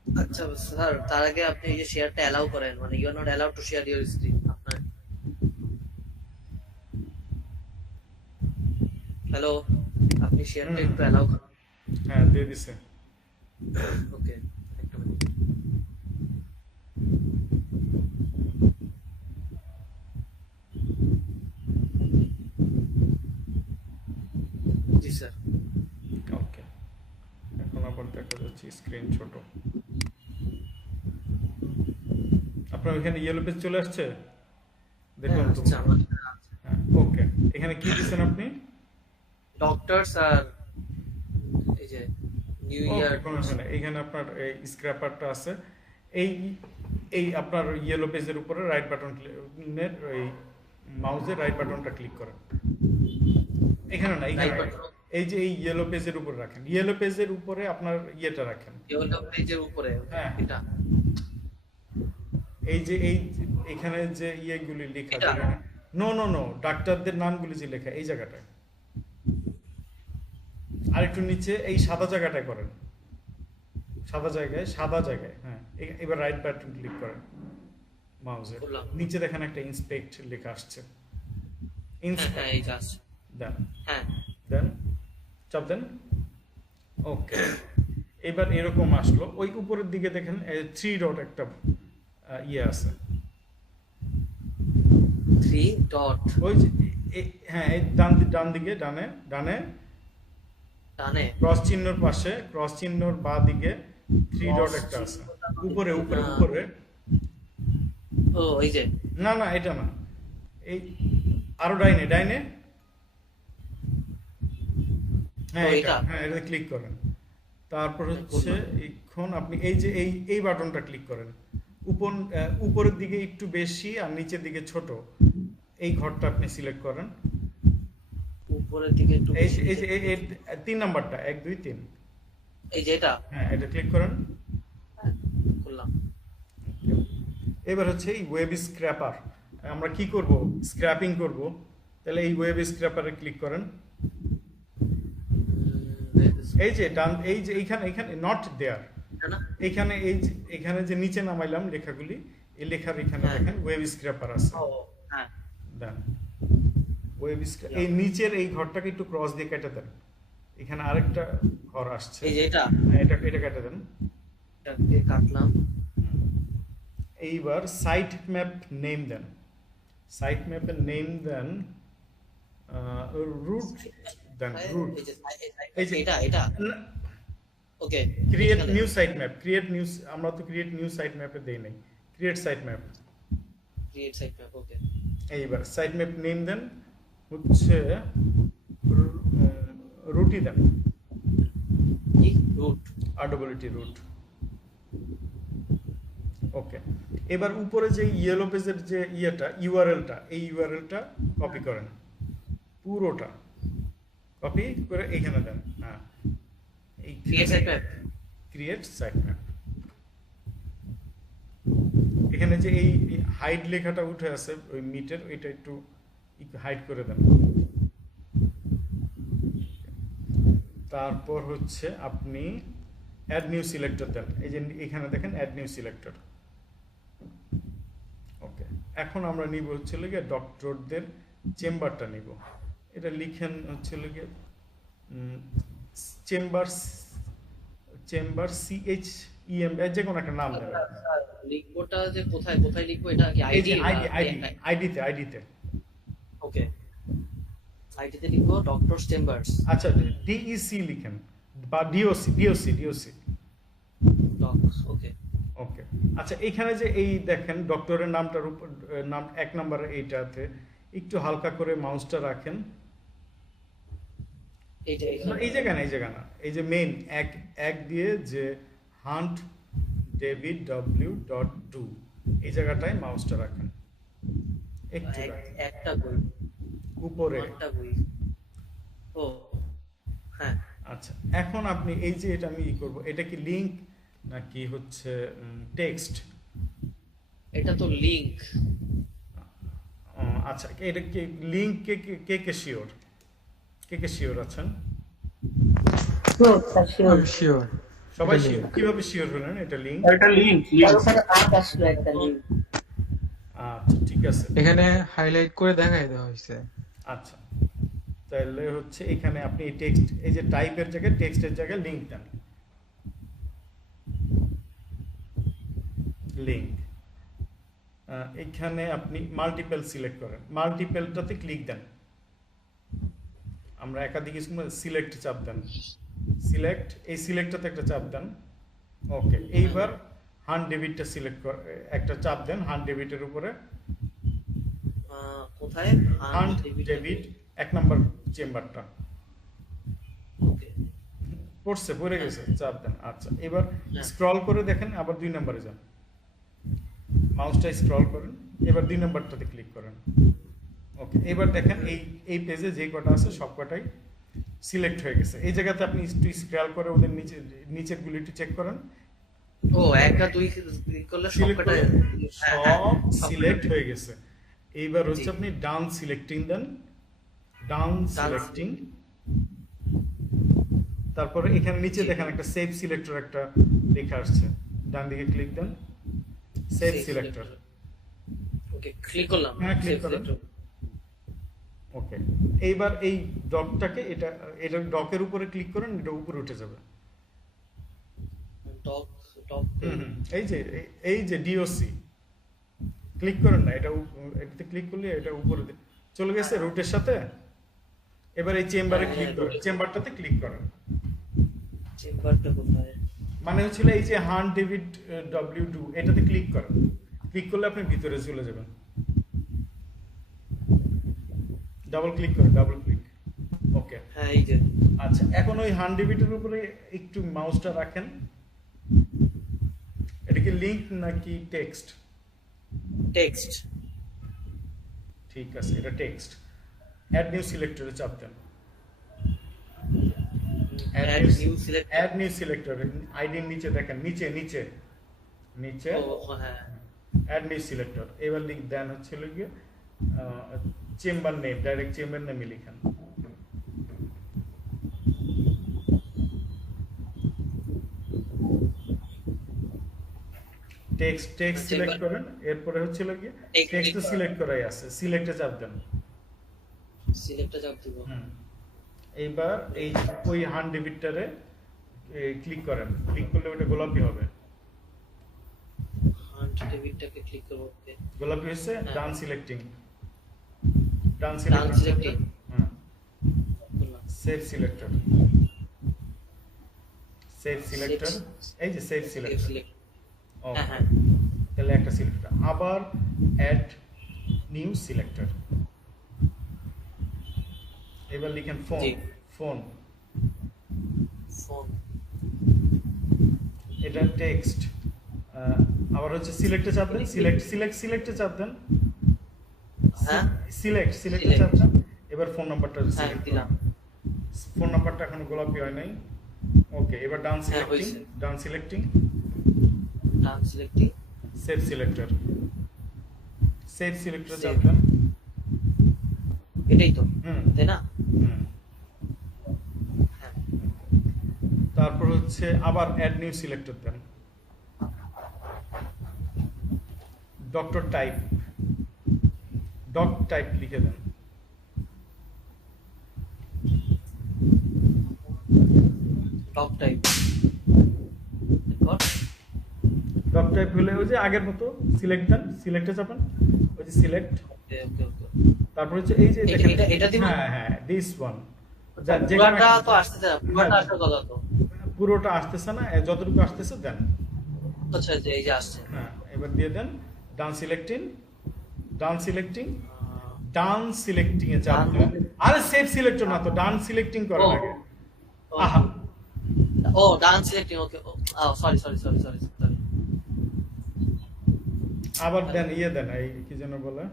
আচ্ছা স্যার, তার আগে আপনি এই যে শেয়ারটা অ্যালাউ করেন, মানে you are not allowed to share your screen. আপনার হ্যালো, আপনি শেয়ারটা একটু অ্যালাউ করেন। হ্যাঁ, দিয়ে দিছে। ওকে, একটা মিনিট। জি স্যার। ওকে, এখন আবার দেখা যাচ্ছে স্ক্রিন ছোট। আপনার এখানে ইয়েলো পেজ চলে আসছে, দেখুন তো। হ্যাঁ, ওকে। এখানে কি দিচ্ছেন আপনি? ডক্টরস আর এই যে নিউ ইয়ার। এখানে আপনার এই স্ক্র্যাপারটা আছে। এই আপনার ইয়েলো পেজের উপরে রাইট বাটনের এই মাউসের রাইট বাটনটা ক্লিক করেন। এখানে না, এখানে এই যে এই ইয়েলো পেজের উপরে রাখেন। ইয়েলো পেজের উপরে আপনার ইয়েটা রাখেন। ইয়েলো পেজের উপরে, হ্যাঁ এটা। এই যে এখানে যে ইয়েগুলি লেখা, নো ডাক্তারদের নামগুলি যে লেখা এই জায়গাটায়, আর একটু নিচে এই সাদা জায়গাটায় করেন, সাদা জায়গায়। হ্যাঁ, এবার রাইট বাটন ক্লিক করেন মাউসের নিচে, দেখেন একটা ইন্সপেক্ট লেখা আসছে। হ্যাঁ, এই যে আসছে। দেন, হ্যাঁ দেন চাপ দেন। ওকে, এবার এরকম আসলো, ওই উপরের দিকে দেখেন 3 ডট একটা ইয়ে আছে, 3 ডট ওই যে হ্যাঁ এই ডান দিকে ডানে ডানে ডানে ক্রস চিহ্নর পাশে, ক্রস চিহ্নর বাঁ দিকে 3 ডট একটা আছে, উপরে উপরে উপরে। ও এই যে না না এটা না, এই আরো ডাইনে ডাইনে, হ্যাঁ এটা, হ্যাঁ এটা ক্লিক করেন। তারপর হচ্ছে এখন আপনি এই যে এই বাটনটা ক্লিক করেন, উপরের দিকে একটু বেশি আর নিচের দিকে ছোট, এই ঘরটা আপনি সিলেক্ট করেন। উপরের দিকে একটু এই যে 3 নাম্বারটা 1 2 3, এই যে এটা, হ্যাঁ এটা ক্লিক করেন। করলাম। এবার হচ্ছে এই ওয়েব স্ক্র্যাপার, আমরা কি করব, স্ক্র্যাপিং করব, তাহলে এই ওয়েব স্ক্র্যাপারে ক্লিক করেন। এই যে ডান, এই যে এইখানে নট দেয়ার, এইখানে এই যে এখানে যে নিচে নামাইলাম লেখাগুলি, এই লেখার এখানে দেখেন ওয়েব স্ক্র্যাপার আছে। হ্যাঁ দেন ওয়েব স্ক্র্যাপার, এই নিচের এই ঘরটাকে একটু ক্রস দিয়ে কেটে দেন, এখানে আরেকটা ঘর আসছে, এই যে এটা, এটা কেটে দেন, এটাকে কাটলাম। এইবার সাইট ম্যাপ নেম দেন, সাইট ম্যাপের নেম দেন রুট দেন, রুট, এই যে এটা okay, create new site map, create new, আমরা তো ক্রিয়েট নিউ সাইট ম্যাপে দেই নাই, create site map, create site map okay. এইবার সাইট ম্যাপ নেম দেন হচ্ছে রুটি দেন, কি রুট, আরডব্লিউটি রুট। ওকে, এবার উপরে যে ইয়েলো পেজের যে ইয়েটা ইউআরএলটা, এই ইউআরএলটা কপি করেন, পুরোটা কপি করে এখানে দেন। হ্যাঁ, এই create site map, create site map, এখানে যে এই হাইড লেখাটা উঠে আছে ওই মিটের, ওইটা একটু হাইড করে দেন। তারপর হচ্ছে আপনি অ্যাড নিউ সিলেক্টর দেন, এই যে এখানে দেখেন অ্যাড নিউ সিলেক্টর। ওকে, এখন আমরা নিব হচ্ছে গিয়ে ডক্টরদের চেম্বারটা নিব, এটা লিখেন হচ্ছে গিয়ে চেম্বার CHEM, যে কোনো একটা নাম দেবেন। লিখবোটা যে কোথায় কোথায় লিখবো, এটা কি আইডিতে। ওকে, আইডিতে লিখবো ডক্টরস চেম্বারস। আচ্ছা, DEC লিখেন বা DOC। ডক্স ওকে ওকে, আচ্ছা এখানে যে এই দেখেন ডক্টরের নামটার উপর নাম 1 নম্বরে, এইটাতে একটু হালকা করে মাউসটা রাখেন, এই জায়গা না, এই যে মেইন এক দিয়ে যে হান্ট ডেভিড W.2, এই জায়গাটায় মাউসটা রাখেন, একটু একটা বই উপরে একটা বই। ও হ্যাঁ, আচ্ছা এখন আপনি এই যে এটা আমি করব, এটা কি লিংক নাকি হচ্ছে টেক্সট? এটা তো লিংক। আচ্ছা, এটা কি লিংক? কে শিওর? কে শিওর আছেন? শিওর, সবাই শিওর? কিভাবে শিওর হলেন এটা লিংক? এটা লিংক, আচ্ছা ঠিক আছে, এখানে হাইলাইট করে দেখাই দেওয়া হয়েছে। আচ্ছা তাহলে হচ্ছে এখানে আপনি এই টেক্সট, এই যে টাইপের জায়গায় টেক্সটের জায়গায় লিংক দেন, লিংক। এখানে আপনি মাল্টিপল সিলেক্ট করেন, মাল্টিপলটাতে ক্লিক দেন, আমরা একাধিক সিলেক্ট চাপ দেন, সিলেক্ট, এই সিলেক্টটাতে একটা চাপ দেন। ওকে, এইবার হান্ট ডেভিডটা সিলেক্ট করে একটা চাপ দেন, হান্ট ডেভিডের উপরে, কোথায় হান্ট ডেভিড 1 নম্বর চেম্বারটা পড়ছে, পড়ে গেছে, চাপ দেন। আচ্ছা, এবার স্ক্রল করে দেখেন, আবার 2 নম্বরে যান, মাউসটা স্ক্রল করেন, এবার 2 নম্বরটাতে ক্লিক করেন। ওকে, এবার দেখেন এই পেজে যে কটা আছে সব কটাই সিলেক্ট হয়ে গেছে। এই জায়গাতে আপনি একটু স্ক্রল করে ওদের নিচের গুলো একটু চেক করেন। ও একটা দুই ক্লিক করলে সবকটা সব সিলেক্ট হয়ে গেছে। এইবার হচ্ছে আপনি ডান সিলেক্টিং দেন, ডান সিলেক্টিং, তারপরে এখানে নিচে দেখেন একটা সেভ সিলেক্টর একটা লেখা আসছে, ডান দিকে ক্লিক দেন, সেভ সিলেক্টর। ওকে, ক্লিক করলাম, হ্যাঁ ক্লিক করুন। ওকে, এইবার এই ডকটাকে এটা ডকের উপরে ক্লিক করেন, এটা উপরে উঠে যাবে। ডক ডক এই যে ডিওসি ক্লিক করেন না, এটাতে ক্লিক করলে এটা উপরে চলে গেছে রুটের সাথে। এবার এই চেম্বারে ক্লিক করেন, চেম্বারটাতে ক্লিক করেন। চেম্বারটা কোথায়? মানে হচ্ছিল এই যে হান ডেভিড W2 এটাতে ক্লিক করেন। ক্লিক করলে আপনি ভিতরে চলে যাবেন। ডাবল ক্লিক করেন, ডাবল ক্লিক। ওকে, হ্যাঁ এই যে। আচ্ছা, এখন ওই হান ডেভিডের উপরে একটু মাউসটা রাখেন। এটা কি লিংক নাকি টেক্সট? টেক্সট। ঠিক আছে, এটা টেক্সট। অ্যাড নিউ সিলেক্টরে চাপ দেন। অ্যাড নিউ সিলেক্টর আইডির নিচে দেখেন, নিচে নিচে নিচে হ্যাঁ অ্যাড নিউ সিলেক্টর। এবার লিখ দেন হচ্ছে গিয়ে চেম্বার নেম, ডাইরেক্ট চেম্বার নেমে লিখেন। টেক্সট সিলেক্ট করেন। এরপরে হচ্ছে গিয়ে টেক্সট তো সিলেক্ট করাই আছে, সিলেক্টে চাপ দেন। সিলেক্টে চাপ দিব। এইবার এই ওই হান ডেভিডটারে ক্লিক করেন। ক্লিক করলে ওটা গোলাপি হবে। হান ডেভিডটাকে ক্লিক করব। ওকে, গোলাপি হচ্ছে। ডান সিলেক্টিং, ডান সিলেক্টিং। হ্যাঁ, সেভ সিলেক্টর, সেভ সিলেক্টর। এই যে সেভ সিলেক্টর। হ্যাঁ হ্যাঁ, তাহলে একটা সিলেক্টর। আবার অ্যাড নিউ সিলেক্টর। এবার লিখেন ফোন। ফোন ফোন, এটা টেক্সট। আবার হচ্ছে সিলেক্টে চাপ দেন। সিলেক্টে চাপ দেন। হ্যাঁ সিলেক্টে চাপ দেন। এবার ফোন নাম্বারটা সিলেক্ট দিলাম। ফোন নাম্বারটা এখনো গোলাপি হয় নাই। ওকে, এবার done selecting, done selecting, done selecting, save selector. Save সিলেক্টরে চাপ দেন। এটাই তো, তাই না? তারপর হচ্ছে আবার অ্যাড নিউ সিলেক্টর দেন। ডক্টর টাইপ, ডক টাইপ লিখে দেন। Doc type. ডক টাইপ হলে ওই যে আগের মতো সিলেক্ট দেন। সিলেক্টে চাপেন, ওই যে সিলেক্ট। ওকে ওকে ওকে। তারপর হচ্ছে এই যে দেখেন, এটা দিব। হ্যাঁ হ্যাঁ, দিস ওয়ান। পুরোটা তো আসতেছে না, পুরোটা আসলে কথা তো পুরোটা আসতেছে না, যতটুকু আসতেছে দেন। আচ্ছা, যে এই যে আসছে। হ্যাঁ, এবার দিয়ে দেন done selecting, done selecting, done selecting এ চাপ দেন। আরে সেভ সিলেক্টর না তো, ডান সিলেক্টিং করেন আগে। আহা, ও done selecting. Okay, sorry sorry sorry sorry sorry. আবার দেন ইয়ে দেন, এই কি যেন বলে,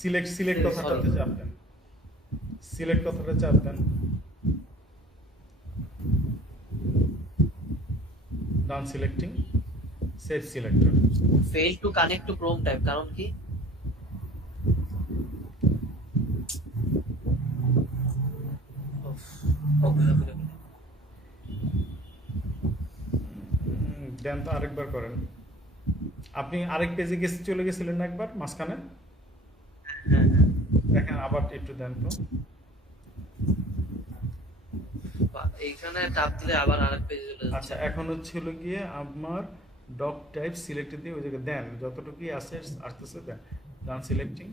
সিলেক্ট কথাটাতে চাপ দেন। সিলেক্ট কথাটা চাপ দেন। Done selecting, save selector. Fail to connect to Chrome type, কারণ কি? দেন তো আরেকবার করেন। আপনি আরেক পেজে চলে গেছিলেন না একবার মাঝখানে? দেখেন, আবার একটু দেন তো। এইখানে ট্যাপ দিলে আবার আরেক পেজে চলে যাচ্ছে। আচ্ছা, এখন হচ্ছে হলো গিয়ে আমার ডক টাইপ সিলেক্ট দিয়ে ওই জায়গায় দেন, যতটুকুই আসতেছে দেন। ডান সিলেক্টিং,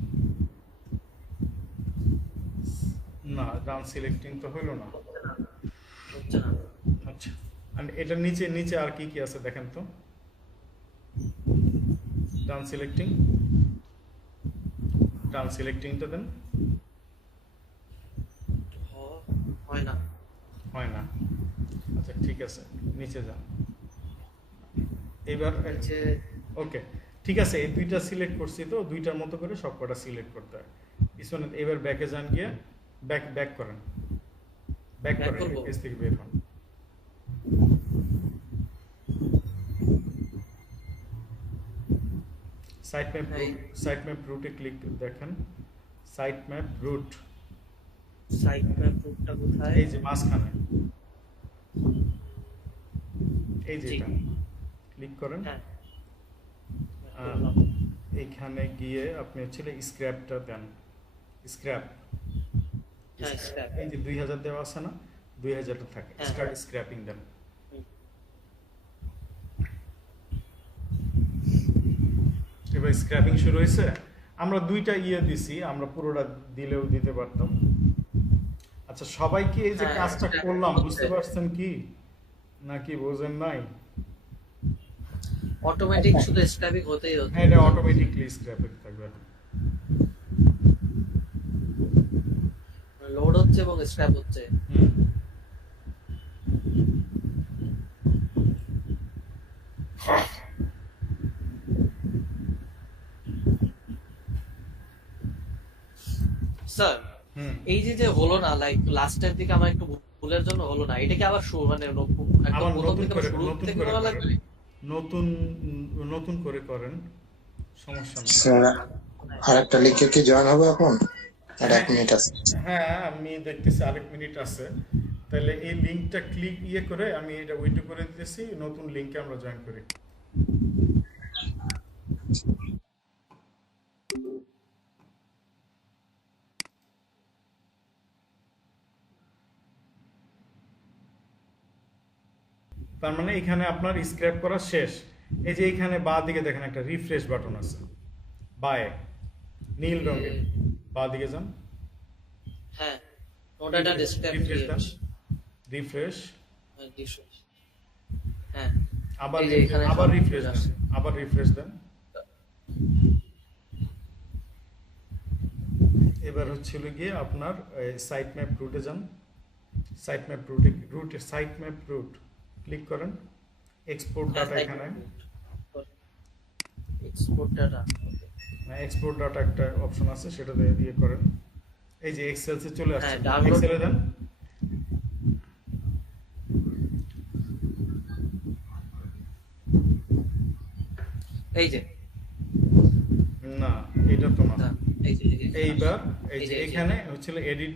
না ডান সিলেক্টিং তো হইলো না। হচ্ছে না। আচ্ছা, আর এটা নিচে নিচে আর কি কি আছে দেখেন তো। ডান সিলেক্টিং, ডান সিলেক্টিংটা দেন। হয় না, হয় না। আচ্ছা ঠিক আছে, নিচে যান। এবার ওকে, ঠিক আছে, এই দুইটা সিলেক্ট করছি তো, দুইটার মতো করে সবকটা সিলেক্ট করতে হয় পিছনে। এবার ব্যাকে যান, গিয়ে ব্যাক করেন। ব্যাক করেন, পেজ থেকে বের হন। সাইট ম্যাপ রুটে ক্লিক দেখেন। Site map root, site map রুটটা কোথায়? এই যে মাঝখানে, এই যে এটা ক্লিক করেন। এইখানে গিয়ে আপনি হচ্ছে স্ক্র্যাপটা দেন। স্ক্র্যাপ, এই যে 2000 দেওয়া আছে না, 2000টা থাকে। স্টার্ট স্ক্র্যাপিং দেন। এবার স্ক্র্যাপিং শুরু হয়েছে। আমরা দুইটা দিছি, আমরা পুরোটা দিলেও দিতে পারতাম। আচ্ছা সবাইকে এই যে হ্যাঁ, কাজটা scrapping করলাম হচ্ছে। বুঝতে পারছেন কি নাকি বোঝেন নাই? অটোমেটিক শুধু স্ক্র্যাপিং হতেই হচ্ছে। হ্যাঁ এটা অটোমেটিকলি স্ক্র্যাপিং থাকবে। লোড হচ্ছে এবং স্ক্র্যাপ হচ্ছে। হুম। স্যার হুম। এই যে হলো না, লাইক লাস্টের দিকে আমার একটু ভুলের জন্য হলো না, এটা কি আবার মানে একদম আবার প্রথম নতুন থেকে করে শুরু নতুন থেকে করে করা করেন। লাগবে? নতুন করে করেন, সমস্যা নেই। স্যার আরেকটা লিখে কি জয়েন হবে এখন? আর 1 মিনিট আছে। হ্যাঁ আমি দেখতেছি আরেক মিনিট আছে, তাহলে এই লিঙ্কটা ক্লিক করে আমি এটা উইথড্র করে দিতেছি, নতুন লিঙ্কে আমরা জয়েন করি। তার মানে এখানে আপনার স্ক্র্যাপ করা শেষ। এই যে এখানে বাঁ দিকে দেখেন একটা রিফ্রেশ বাটন আছে, বায়ে নীল রঙের, বাঁ দিকে যান, হ্যাঁ ওটা ডিসক্রাইব রিফ্রেশ দেন, রিফ্রেশ, হ্যাঁ আবার এই যে এখানে আবার সব রিফ্রেশ চলে দেন, আসছে। আবার রিফ্রেশ দেন। এবার হচ্ছিল গিয়ে আপনার সাইট ম্যাপ রুটে যান, সাইট ম্যাপ রুটে সাইট ম্যাপ রুট ক্লিক করেন, এক্সপোর্ট ডাটা এখানে এক্সপোর্ট ডাটা, এক্সপোর্ট ডাটা একটা অপশন আছে, সেটা দিয়ে করেন। এই যে এক্সেলসে চলে আসছে, হ্যাঁ, download- এক্সেলে দেন। এই যে না এটা তো না, এই যে এইবার এই এই যে যে- এখানে হচ্ছিল এডিট,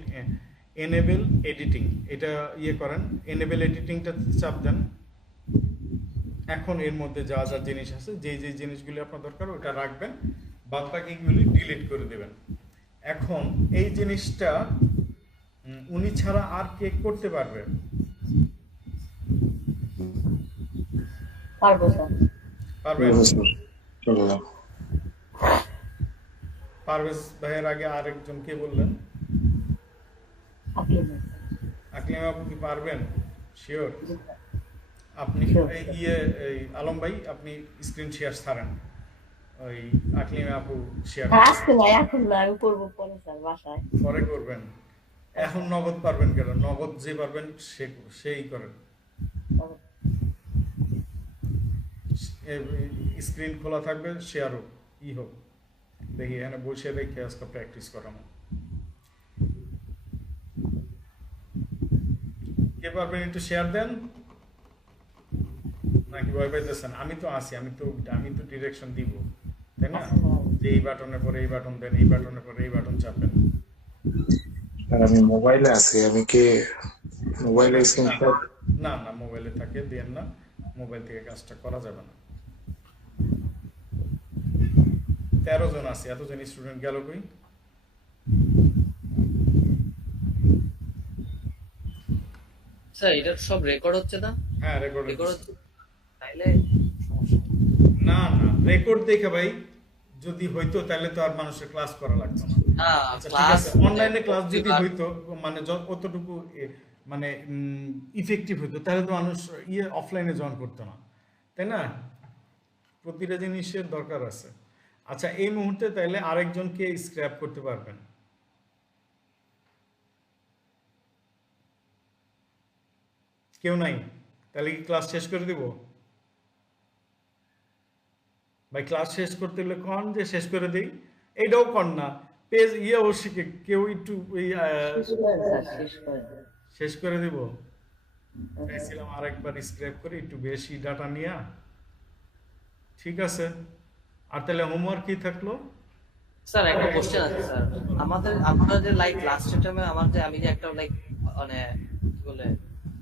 এনেবল এডিটিং, এটা করেন, এনেবল এডিটিংটা চাপ দেন। এখন এর মধ্যে যা যা জিনিস আছে, যে জিনিসগুলি আপনার দরকার ওটা রাখবেন, বাদ বাকিগুলি ডিলিট করে দেবেন। এখন এই জিনিসটা উনি ছাড়া আর কে করতে পারবে? পারবো স্যার। পারবেন? চলে যাও। পারভেজ ভাইয়ের আগে আরেকজন কে বললেন? আপনি আকলিম আপু কি পারবেন? শিওর? আপনি এই আলম ভাই আপনি স্ক্রিন শেয়ার ছাড়েন, ওই আকলিম আপু শেয়ার আজকে না, এখন না, আমি করবো পরে স্যার বাসায়। পরে করবেন। এখন নগদ পারবেন কেন? নগদ যে পারবেন সেই করেন। স্ক্রিন খোলা থাকবে, শেয়ার হোক, হোক, দেখি এখানে বসে রেখে আজকে প্র্যাকটিস করানো। কে পারবেন একটু শেয়ার দেন, নাকি ভয় পাইতেছেন? আমি তো আছি, আমি তো ডিরেকশন দিব, তাই না? যে এই বাটনের পরে এই বাটন দেন, এই বাটনের পরে এই বাটন চাপেন। আর আমি মোবাইলে আছি, আমি কি মোবাইলে স্ক্রিনশট? না না মোবাইলে থাকে দেন না, মোবাইল থেকে কাজটা করা যাবে না। 13 জন আছে, এতজন স্টুডেন্ট গেল কই? স্যার এটা সব রেকর্ড হচ্ছে না? হ্যাঁ রেকর্ড হচ্ছে, তাইলে না না রেকর্ড দেখে ভাই যদি হইতো তাহলে তো আর মানুষের ক্লাস করা লাগতো না। আচ্ছা ঠিক আছে, অনলাইনে ক্লাস যদি হইতো মানে অতটুকু মানে ইফেক্টিভ হইতো, তাহলে তো মানুষ অফলাইনে জয়েন করতো না, তাই না? প্রতিটা জিনিসের দরকার আছে। আচ্ছা এই মুহূর্তে তাইলে আরেকজনকে স্ক্র্যাপ করতে পারবেন? কেউ নাই? তাহলে কি ক্লাস শেষ করে দিব? ভাই ক্লাস শেষ করতে হলে কন যে শেষ করে দিই, এইটাও কন না, পেজ অবশ্যই কেউ একটু শেষ করে দিব। চাইছিলাম আরেকবার স্ক্র্যাপ করে একটু বেশি ডাটা নিয়ে। ঠিক আছে, আর তাহলে হোমওয়ার্ক কি থাকলো? স্যার একটা কোশ্চেন আছে স্যার, আপনারা যে লাইক লাস্ট টাইমে আমি যে একটা লাইক মানে কি বলে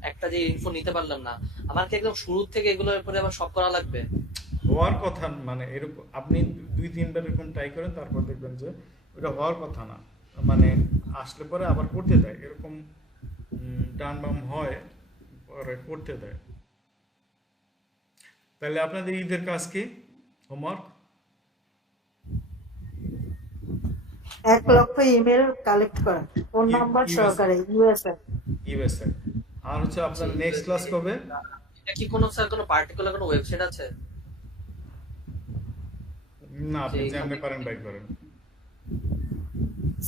একটা যে ইনফো নিতে পারলাম না, আমার কি একদম শুরু থেকে এগুলোর উপরে আবার সব করা লাগবে? হওয়ার কথা মানে এরকম আপনি 2-3 বার এরকম ট্রাই করেন, তারপর দেখবেন যে ওটা হওয়ার কথা না, মানে আসলে পরে আবার করতে দেয়, এরকম ডান বাম হয় পরে করতে দেয়। তাহলে আপনাদের ঈদের কাজ কি? হোমওয়ার্ক 1 লক্ষ ইমেল কালেক্ট করা, ফোন নাম্বার সহকারে ইউএসএ। আর হচ্ছে আপনার নেক্সট ক্লাস কবে? এটা কি কোনো স্যার কোনো পার্টিকুলার কোনো ওয়েবসাইট আছে? না, আপনি জানতে পারেন, বাইক করেন।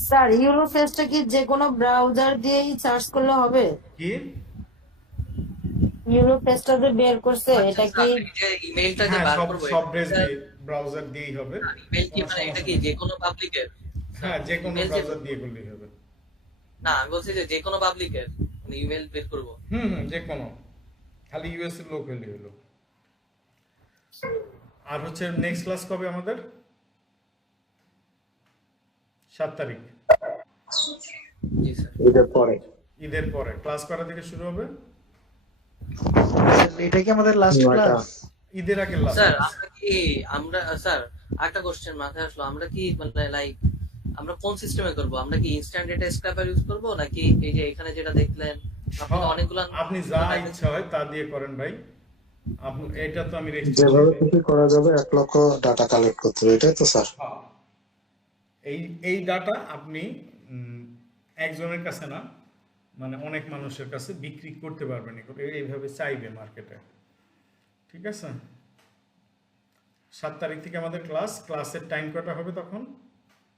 স্যার ইউরোফেসটা কি যে কোনো ব্রাউজার দিয়েই সার্চ করলে হবে? কি ইউরোফেসটা যে বের করছে এটা কি যে ইমেলটা যে বার করব সব ব্রাউজার দিয়েই হবে। ইমেল কি মানে এটা কি যে কোনো পাবলিকের? হ্যাঁ, যে কোনো ব্রাউজার দিয়ে করলেই হবে। না, আমি বলছি যে কোনো পাবলিকের মানে ইমেল বের করব। যে কোনো, খালি ইউএস এর লোক হলেই হলো। আর হচ্ছে নেক্সট ক্লাস কবে আমাদের? 7 তারিখ। জি স্যার। ঈদের পরে ক্লাস করা থেকে শুরু হবে। এটা কি আমাদের লাস্ট ক্লাস? ঈদের আগে লাস্ট। স্যার আমরা স্যার একটা কোশ্চেন মাথায় আসলো, আমরা কি মানে লাইক আমরা কোন সিস্টেমে করব? আমরা কি ইনস্ট্যান্ট ডেটা স্ক্র্যাপার ইউজ করব নাকি এই যে এখানে যেটা দেখলেন আপনি অনেকগুলো আপনি যা ইচ্ছা হয় তা দিয়ে করেন ভাই। আপনি এটা তো আমি যেভাবে খুশি করা যাবে 1 লক্ষ ডাটা কালেক্ট করতে হবে, এটাই তো স্যার? এই ডাটা আপনি একজনের কাছে না, মানে অনেক মানুষের কাছে বিক্রি করতে পারবেন, এইভাবে চাইবে মার্কেটে। ঠিক আছে, 7 তারিখ থেকে আমাদের ক্লাসের টাইম কটা হবে তখন?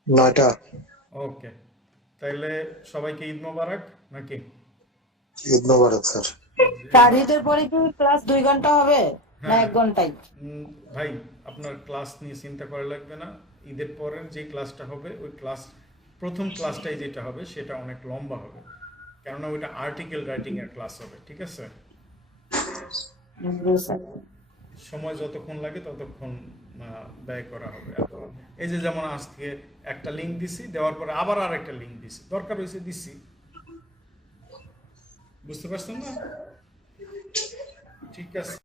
9টা। ওকে, তাইলে সবাইকে ঈদ মোবারক নাকি? ঈদ মোবারক স্যার। স্যার ঈদের পরে কি ক্লাস 2 ঘন্টা হবে না 1 ঘন্টাই? ভাই আপনার ক্লাস নিয়ে চিন্তা করা লাগবে না। ঈদের পরের যে ক্লাসটা হবে ওই প্রথম ক্লাসটাই যেটা হবে সেটা অনেক লম্বা হবে, কেননা ওইটা আর্টিকেল রাইটিং এর ক্লাস হবে। ঠিক আছে, সময় যতক্ষণ লাগে ততক্ষণ ব্যয় করা হবে। এই যে যেমন আজকে একটা লিঙ্ক দিছি, দেওয়ার পরে আবার আর একটা লিঙ্ক দিছি, দরকার হয়েছে দিছি, বুঝতে পারছেন না? ঠিক আছে।